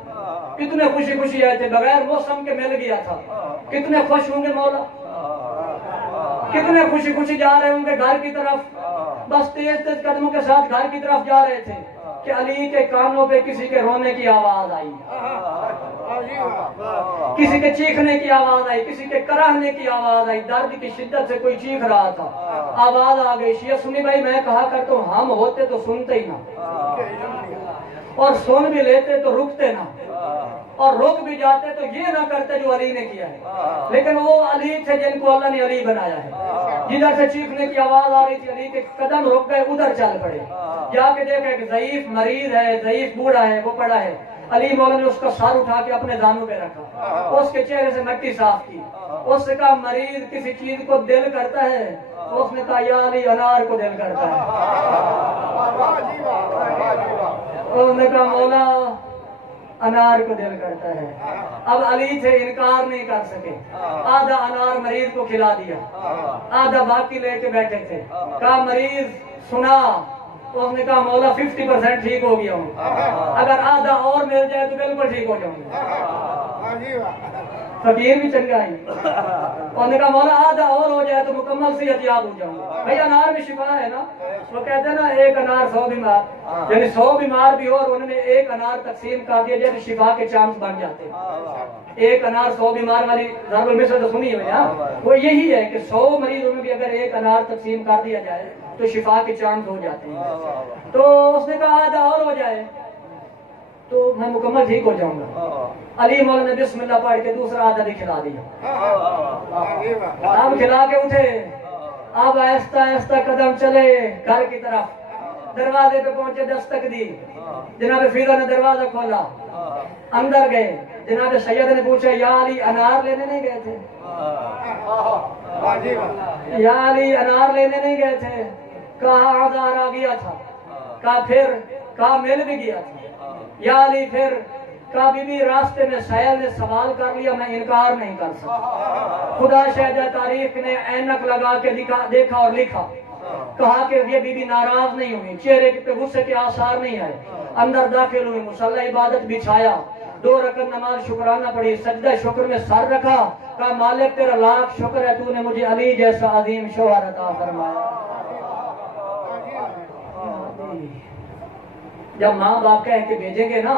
کتنے خوشی خوشی آئے تھے، بغیر موسم کے مل گیا تھا، کتنے خوش ہوں گے مولا۔ کتنے خوشی خوشی جا رہے ہوں گے گھر کی طرف، بس تیز تیز قدموں کے ساتھ گھر کی طرف جا رہے تھے کہ علی کے کانوں پہ کسی کے رونے کی آواز آئی، کسی کے چیخنے کی آواز آئی، کسی کے کراہنے کی آواز آئی، درد کی شدت سے کوئی چیخ رہا تھا، آواز آ گئی، شیعہ سنی بھائی میں کہا کرتا ہوں ہم ہوتے تو سنتے ہی نہ، اور سن بھی لیتے تو رکتے نہ، اور رک بھی جاتے تو یہ نہ کرتے جو علی نے کیا ہے، لیکن وہ علی تھے جن کو اللہ نے علی بنایا ہے، جدھر سے چیخنے کی آواز آ رہی تھی علی کے قدم رک گئے، ادھر چل پڑے، جا کے دیکھا ایک ضعیف مریض ہے، ضعیف بوڑھا ہے، وہ پڑا ہے، علی مولا نے اس کا سر اٹھا کے اپنے دانوں پہ رکھا، اس کے چہرے سے مٹی صاف کی، اس سے کہا مریض کسی چیز کو دل کرتا ہے، اس نے کہا یا علی انار کو دل کرتا ہے، اس نے کہا مولا انار کو دل کرتا ہے، اب علی تھے انکار نہیں کر سکے، آدھا انار مریض کو کھلا دیا، آدھا باقی لے کے بیٹھے تھے، کہا مریض سنا، اس نے کہا مولا 50% ٹھیک ہو گیا ہوں، اگر آدھا اور مل جائے تو بالکل ٹھیک ہو جاؤں گا، فقیر بھی چنگا ہے، اس نے کہا مولا آدھا اور ہو جائے تو مکمل صحت یاب ہو جاؤں گا، بھائی انار میں شفا ہے نا، وہ کہتے ہیں نا ایک انار 100 بیمار، یعنی 100 بیمار بھی ہو اور انہوں نے ایک انار تقسیم کر دیا جیسے شفا کے چانس بن جاتے ہیں، ایک انار 100 بیمار والی ضرب المثل تو سنی ہے، وہ یہی ہے کہ 100 مریضوں میں بھی اگر ایک انار تقسیم کر دیا جائے تو شفا کے چانس ہو جاتے ہیں، تو اس نے کہا آدھا اور ہو جائے تو میں مکمل ٹھیک ہو جاؤں گا، علی مولا نے بسم اللہ پڑھ کے دوسرا آدھا بھی کھلا دیا، اب کھلا کے اٹھے، اب آہستہ آہستہ قدم چلے گھر کی طرف، دروازے پہ پہنچے، دستک دی، جناب فیضہ نے دروازہ کھولا، اندر گئے، جناب سید نے پوچھا یا علی انار لینے نہیں گئے تھے، یا علی انار لینے نہیں گئے تھے، کہا آزار آ گیا تھا، کہا پھر، کہا مل بھی گیا تھا، یا علی پھر، کہا بی بی راستے میں سیل نے سوال کر لیا، میں انکار نہیں کر سکتا، خدا شہدہ تاریخ نے اینک لگا کے دیکھا اور لکھا، کہا کہ یہ بی بی ناراض نہیں ہوئی، چہرے پہ غصے کے آثار نہیں آئے، اندر داخل ہوئی، مصلی عبادت بچھایا، 2 رکعت نماز شکرانہ پڑھی، سجدہ شکر میں سر رکھا، کہا مالک تیرا لاکھ شکر ہے تو نے مجھے علی جیسا عظیم شوہر عطا فرمایا۔ جب ماں باپ کہہ کے بھیجیں گے نا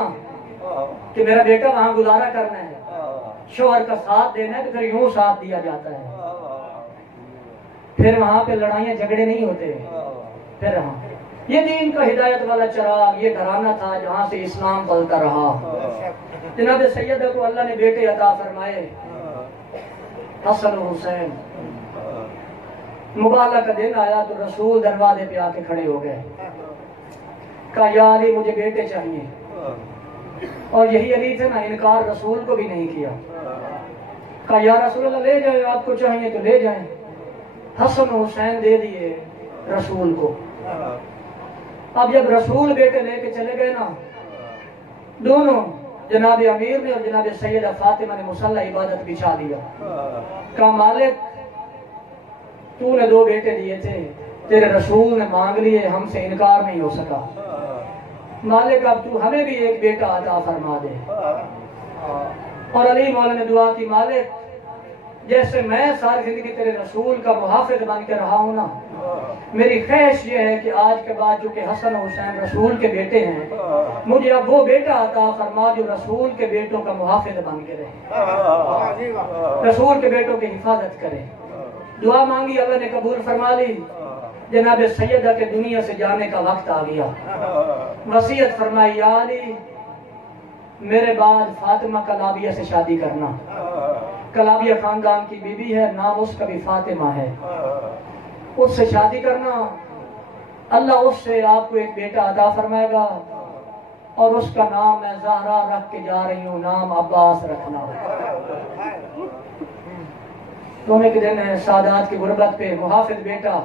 کہ میرا بیٹا وہاں گزارا کرنا ہے، شوہر کا ساتھ دینا ہے، تو پھر یوں ساتھ دیا جاتا ہے، پھر وہاں پہ لڑائیاں جھگڑے نہیں ہوتے، پھر ہاں یہ دین کا ہدایت والا چراغ، یہ گھرانہ تھا جہاں سے اسلام پلتا رہا۔ جناب سیدہ کو اللہ نے بیٹے عطا فرمائے، حسن و حسین، مبالغہ کا دن آیا تو رسول دروازے پہ آ کے کھڑے ہو گئے، کہا یا علی مجھے بیٹے چاہیے، اور یہی علی تھے نا، انکار رسول کو بھی نہیں کیا، کہا یا رسول اللہ لے جائیں، آپ کو چاہیے تو لے جائیں، حسن و حسین دے دیے رسول کو۔ اب جب رسول بیٹے لے کے چلے گئے نا، دونوں جناب امیر نے اور جناب سیدہ فاطمہ نے مصلی عبادت بچھا دیا، کہا مالک تو نے 2 بیٹے دیے تھے، تیرے رسول نے مانگ لیے، ہم سے انکار نہیں ہو سکا، مالک اب تو ہمیں بھی ایک بیٹا عطا فرما دے۔ اور علی مولا نے دعا کی، مالک جیسے میں ساری زندگی تیرے رسول کا محافظ بن کے رہا ہوں نا، میری خواہش یہ ہے کہ آج کے بعد چونکہ حسن و حسین رسول کے بیٹے ہیں، مجھے اب وہ بیٹا عطا فرما جو رسول کے بیٹوں کا محافظ بن کے رہے، رسول کے بیٹوں کی حفاظت کرے۔ دعا مانگی، اللہ نے قبول فرما لی، جناب سیدہ کے دنیا سے جانے کا وقت آ گیا، وصیت فرمائی یا علی میرے بعد فاطمہ کلابیہ سے شادی کرنا، کلابیہ خاندان کی بیوی ہے، نام اس کا بھی فاطمہ ہے، اس سے شادی کرنا، اللہ اس سے آپ کو ایک بیٹا عطا فرمائے گا، اور اس کا نام میں زہرا رکھ کے جا رہی ہوں، نام عباس رکھنا۔ جمعے کے دن ہے، سادات کی غربت پہ محافظ بیٹا،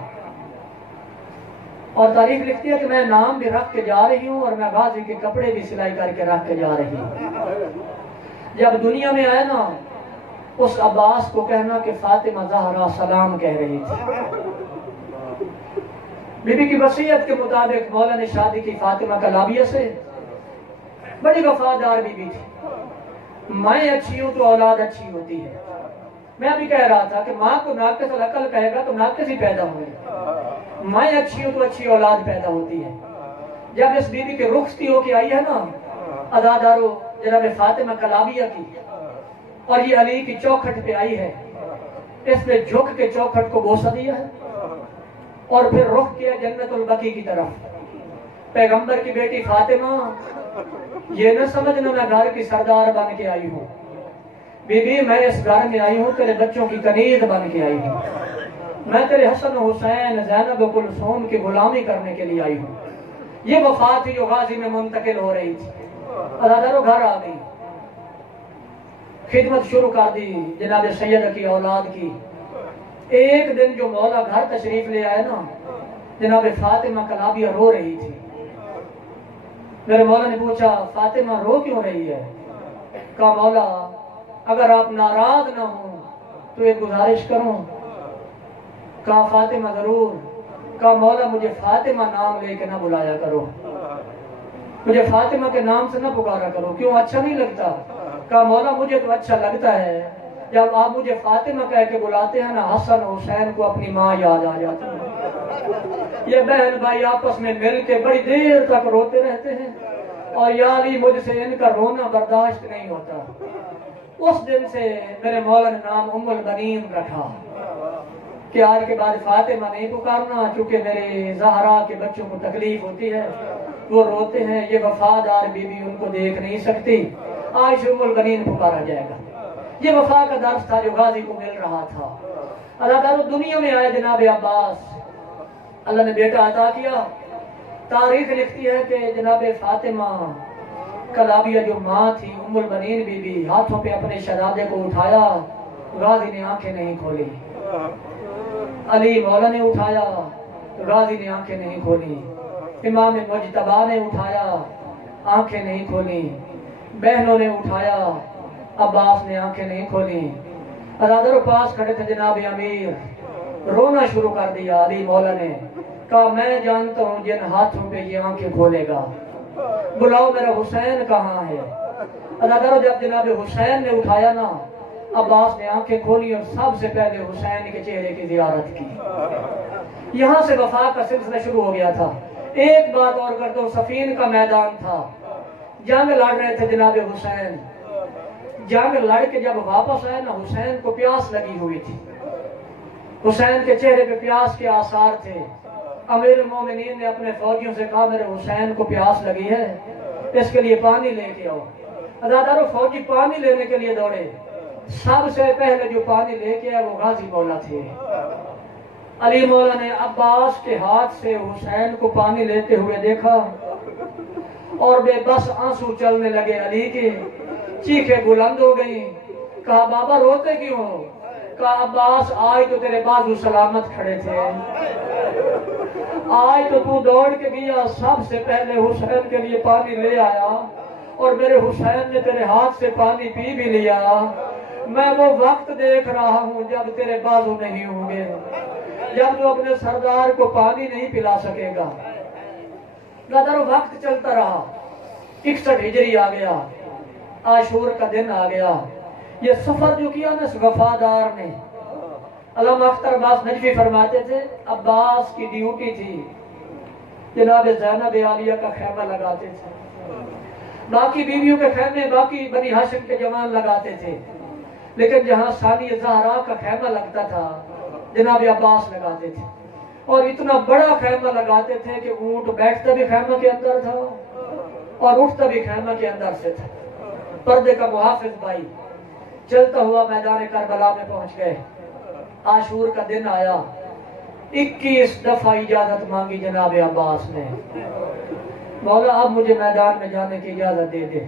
اور تاریخ لکھتی ہے کہ میں نام بھی رکھ کے جا رہی ہوں اور میں غازی کے کپڑے بھی سلائی کر کے رکھ کے جا رہی ہوں۔ جب دنیا میں آئے نا، اس عباس کو کہنا کہ فاطمہ زہرا سلام کہہ رہی تھی۔ بی بی کی وصیت کے مطابق مولا نے شادی کی فاطمہ کلابیہ سے، بڑی وفادار بی بی تھی، میں اچھی ہوں تو اولاد اچھی ہوتی ہے، میں بھی کہہ رہا تھا کہ ماں کو ناقص العقل کہے گا تو ناقص ہی پیدا ہوئے، ماں اچھی ہو تو اچھی اولاد پیدا ہوتی ہے۔ جب اس بیوی کے رخصتی ہو کے آئی ہے نا ادادارو جناب فاطمہ کلابیہ کی، اور یہ علی کی چوکھٹ پہ آئی ہے، اس نے جھک کے چوکھٹ کو بوسہ دیا ہے اور پھر رخ کیا جنت البقیع کی طرف۔ پیغمبر کی بیٹی فاطمہ، یہ نہ سمجھنا میں گھر کی سردار بن کے آئی ہوں، بی بی میں اس گھر میں آئی ہوں تیرے بچوں کی کنیز بن کے آئی ہوں، میں تیرے حسن حسین زینب و کلثوم کی غلامی کرنے کے لیے آئی ہوں۔ یہ وفات تھی جو غازی میں منتقل ہو رہی تھی۔ ادادارو گھر آ گئی، خدمت شروع کر دی جناب سیدہ کی اولاد کی۔ ایک دن جو مولا گھر تشریف لے آئے نا، جناب فاطمہ کلابیہ رو رہی تھی۔ میرے مولا نے پوچھا فاطمہ رو کیوں رہی ہے؟ کہا مولا اگر آپ ناراض نہ ہوں تو ایک گزارش کروں؟ کہا فاطمہ ضرور۔ کہا مولا مجھے فاطمہ نام لے کے نہ بلایا کرو، مجھے فاطمہ کے نام سے نہ پکارا کرو، کیوں اچھا نہیں لگتا؟ کہا مولا مجھے تو اچھا لگتا ہے جب آپ مجھے فاطمہ کہہ کے بلاتے ہیں نا، حسن حسین کو اپنی ماں یاد آ جاتی ہے۔ یہ بہن بھائی آپس میں مل کے بڑی دیر تک روتے رہتے ہیں اور یا علی مجھ سے ان کا رونا برداشت نہیں ہوتا۔ اس دن سے میرے مولا نے نام ام البنین رکھا کہ آج کے بعد فاطمہ نہیں پکارنا، چونکہ میرے زہرا کے بچوں کو تکلیف ہوتی ہے، وہ روتے ہیں، یہ وفادار بیوی ان کو دیکھ نہیں سکتی، آج سے ام البنین پکارا جائے گا۔ یہ وفا کا درس تھا جو غازی کو مل رہا تھا۔ اللہ تعالیٰ دنیا میں آئے جناب عباس، اللہ نے بیٹا عطا کیا۔ تاریخ لکھتی ہے کہ جناب فاطمہ کلابیہ جو ماں تھی ام البنین بی بی، ہاتھوں پہ اپنے شہزادے کو اٹھایا، غازی نے آنکھیں نہیں کھولی۔ علی مولا نے اٹھایا، غازی نے آنکھیں نہیں کھولی۔ امام مجتبیٰ نے اٹھایا، آنکھیں نہیں کھولی۔ بہنوں نے اٹھایا، عباس نے آنکھیں نہیں کھولی۔ ازادر پاس کھڑے تھے جناب امیر، رونا شروع کر دیا۔ علی مولا نے کہا میں جانتا ہوں جن ہاتھوں پہ یہ آنکھیں کھولے گا، بلاؤ میرا حسین کہاں ہے؟ ازادر جب جناب حسین نے اٹھایا نا، عباس نے آنکھیں کھولی اور سب سے پہلے حسین کے چہرے کی زیارت کی۔ یہاں سے وفا کا سلسلہ شروع ہو گیا تھا۔ ایک بات اور کر دو، صفین کا میدان تھا، جنگ لڑ رہے تھے جناب حسین۔ جنگ لڑ کے جب واپس آئے نا، حسین کو پیاس لگی ہوئی تھی، حسین کے چہرے پہ پیاس کے آثار تھے۔ امیر المومنین نے اپنے فوجیوں سے کہا میرے حسین کو پیاس لگی ہے، اس کے لیے پانی لے کے آؤ۔ ازادارو فوجی پانی لینے کے لیے دوڑے، سب سے پہلے جو پانی لے کے آئے وہ غازی مولا تھے۔ علی مولا نے عباس کے ہاتھ سے حسین کو پانی لیتے ہوئے دیکھا اور بے بس آنسو چلنے لگے علی کے، چیخیں بلند ہو گئیں۔ کہا بابا روتے کیوں ہو؟ کہا عباس آج تو تیرے بازو سلامت کھڑے تھے، آج تو دوڑ کے گیا، سب سے پہلے حسین کے لیے پانی لے آیا اور میرے حسین نے تیرے ہاتھ سے پانی پی بھی لیا۔ میں وہ وقت دیکھ رہا ہوں جب تیرے بازو نہیں ہوں گے، جب تو اپنے سردار کو پانی نہیں پلا سکے گا۔ وقت چلتا رہا، 61 ہجری آ گیا، عاشور کا دن آ گیا۔ یہ سفر جو کیا نا اس وفادار نے، علامہ اختر عباس نجفی فرماتے تھے عباس کی ڈیوٹی تھی جناب زینب عالیہ کا خیمہ لگاتے تھے، باقی بیویوں کے خیمے باقی بنی ہاشم کے جوان لگاتے تھے، لیکن جہاں ثانی زہرا کا خیمہ لگتا تھا جناب عباس لگاتے تھے، اور اتنا بڑا خیمہ لگاتے تھے کہ اونٹ بیٹھتا بھی خیمہ کے اندر تھا اور اٹھتا بھی خیمہ کے اندر سے تھا۔ پردے کا محافظ بھائی چلتا ہوا میدان کربلا میں پہنچ گئے۔ عاشور کا دن آیا، 21 دفعہ اجازت مانگی جناب عباس نے، مولا اب مجھے میدان میں جانے کی اجازت دے دے۔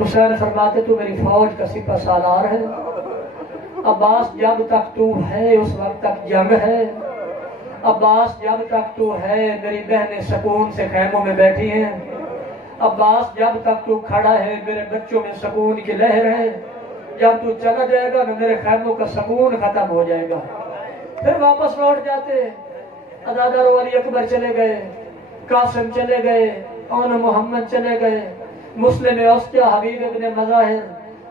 حسین فرماتے تو میری فوج کا سپہ سالار ہے، عباس جب تک تو ہے اس وقت تک جنگ ہے، عباس جب تک تو ہے میری بہنیں سکون سے خیموں میں بیٹھی ہیں، عباس جب تک تو کھڑا ہے میرے بچوں میں سکون کی لہر ہے، جب تو چلا جائے گا نا میرے خیموں کا سکون ختم ہو جائے گا۔ پھر واپس لوٹ جاتے، ازادار علی اکبر چلے گئے، قاسم چلے گئے، اون محمد چلے گئے، مسلم اوسطیٰ حبیب ابن مظاہر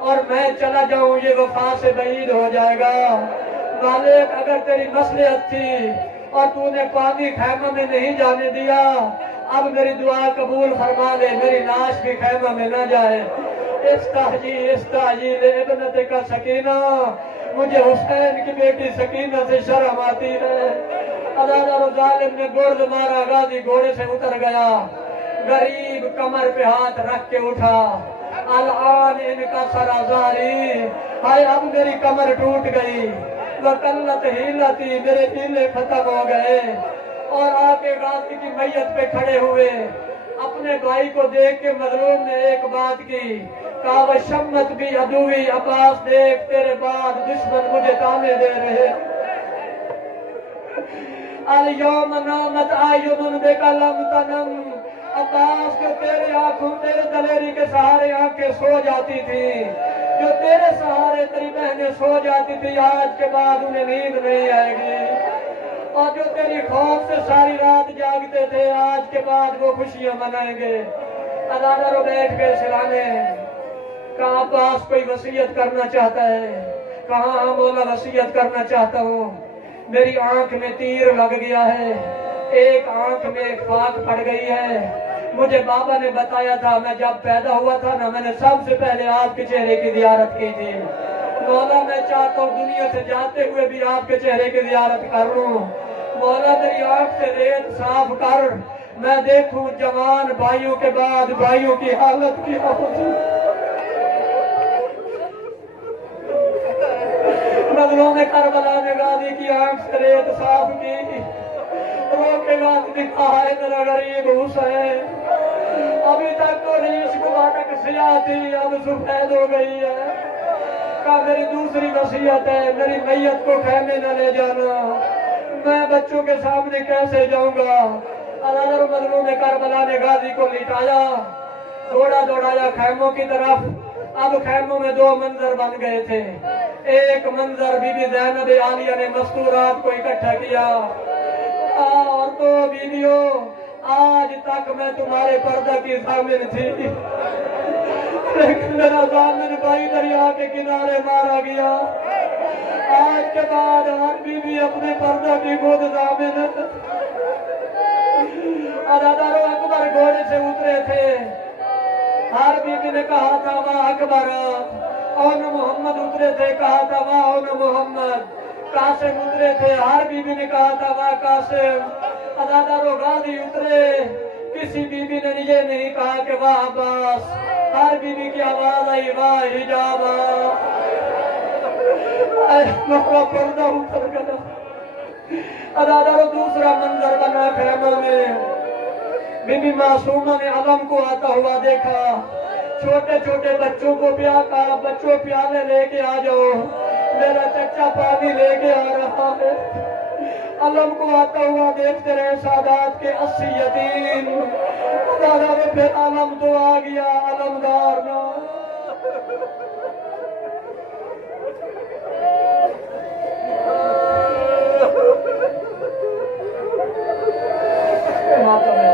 اور میں چلا جاؤں یہ وفا سے بعید ہو جائے گا۔ مالک اگر تیری مصلحت تھی اور تو نے پانی خیمہ میں نہیں جانے دیا، اب میری دعا قبول فرما لے، میری لاش بھی خیمہ میں نہ جائے۔ استحجی ابنت کا سکینہ، مجھے حسین کی بیٹی سکینہ سے شرم آتی ہے۔ عدالت اور ظالم نے گرد مارا، غازی گھوڑے سے اتر گیا، غریب کمر پہ ہاتھ رکھ کے اٹھا، الان ان کا سرازاری، ہائے اب میری کمر ٹوٹ گئی، وقلت ہیلتی، میرے ہیلے ختم ہو گئے۔ اور آ کے غازی کی میت پہ کھڑے ہوئے، اپنے بھائی کو دیکھ کے مظلوم نے ایک بات کی، کہا وشمت بھی عدوی، عباس دیکھ تیرے بعد دشمن مجھے تانے دے رہے۔ الیوم نامت اعین بک لم تنم، عباس جو تیرے آنکھوں تیرے دلیری کے سہارے آنکھیں سو جاتی تھی، جو تیرے سہارے تیری بہنیں سو جاتی تھی، آج کے بعد انہیں نیند نہیں آئے گی۔ اور جو تیری خوف سے ساری رات جاگتے تھے، آج کے بعد وہ خوشیاں منائیں گے۔ عدالت رو بیٹھ گئے سرانے، کہا عباس کوئی وصیت کرنا چاہتا ہے؟ کہا ہاں مولا وصیت کرنا چاہتا ہوں، میری آنکھ میں تیر لگ گیا ہے، ایک آنکھ میں خاک پڑ گئی ہے، مجھے بابا نے بتایا تھا، میں جب پیدا ہوا تھا نا، میں نے سب سے پہلے آپ کے چہرے کی زیارت کی تھی، مولا میں چاہتا ہوں دنیا سے جاتے ہوئے بھی آپ کے چہرے کی زیارت کر لوں، مولا میری آنکھ سے ریت صاف کر، میں دیکھوں جوان بھائیوں کے بعد بھائیوں کی حالت کیا ہوتی۔ مظلوم کربلا نے غازی کی آنکھ سے ریت صاف کی، رو کے بعد کہا ہے میرا غریب حسین، ابھی تک تو ریش مبارک سیاہ تھی، اب سفید ہو گئی ہے، کہا میری دوسری وصیت ہے، میری میت کو خیمے نہ لے جانا، میں بچوں کے سامنے کیسے جاؤں گا؟ عدالت مظلوم کربلا نے غازی کو لٹایا، دوڑا دوڑایا خیموں کی طرف۔ اب خیموں میں دو منظر بن گئے تھے، ایک منظر بی بی زینب عالیہ نے مستورات کو اکٹھا کیا، اور تو بیویوں آج تک میں تمہارے پردہ کی ضامن تھی، لیکن میرا ضامن بھائی دریا کے کنارے مارا گیا، آج کے بعد ہر بیوی اپنے پردہ کی خود ضامن ہے۔ عدالت اکبر گھوڑے سے اترے تھے، ہر بیوی نے کہا تھا واہ اکبر، اون محمد اترے تھے، کہا تھا واہ اون محمد، قاسم اترے تھے، ہر بیوی نے کہا تھا واہ قاسم۔ عدالت غازی اترے، کسی بیوی نے یہ نہیں کہا کہ واہ عباس، ہر بیوی کی آواز آئی واہ حجابہ، میرا پردہ اتر گیا۔ عدالت دوسرا منظر بنا خیمہ میں، بی بی معصومہ نے علم کو آتا ہوا دیکھا، چھوٹے چھوٹے بچوں کو کہا بچوں پیالے لے کے آ جاؤ، میرا چچا پانی لے کے آ رہا ہے۔ علم کو آتا ہوا دیکھتے رہے سادات کے 80 یتیم، عدالت پھر علم تو آ گیا، علمدار نہ ماتم ہے۔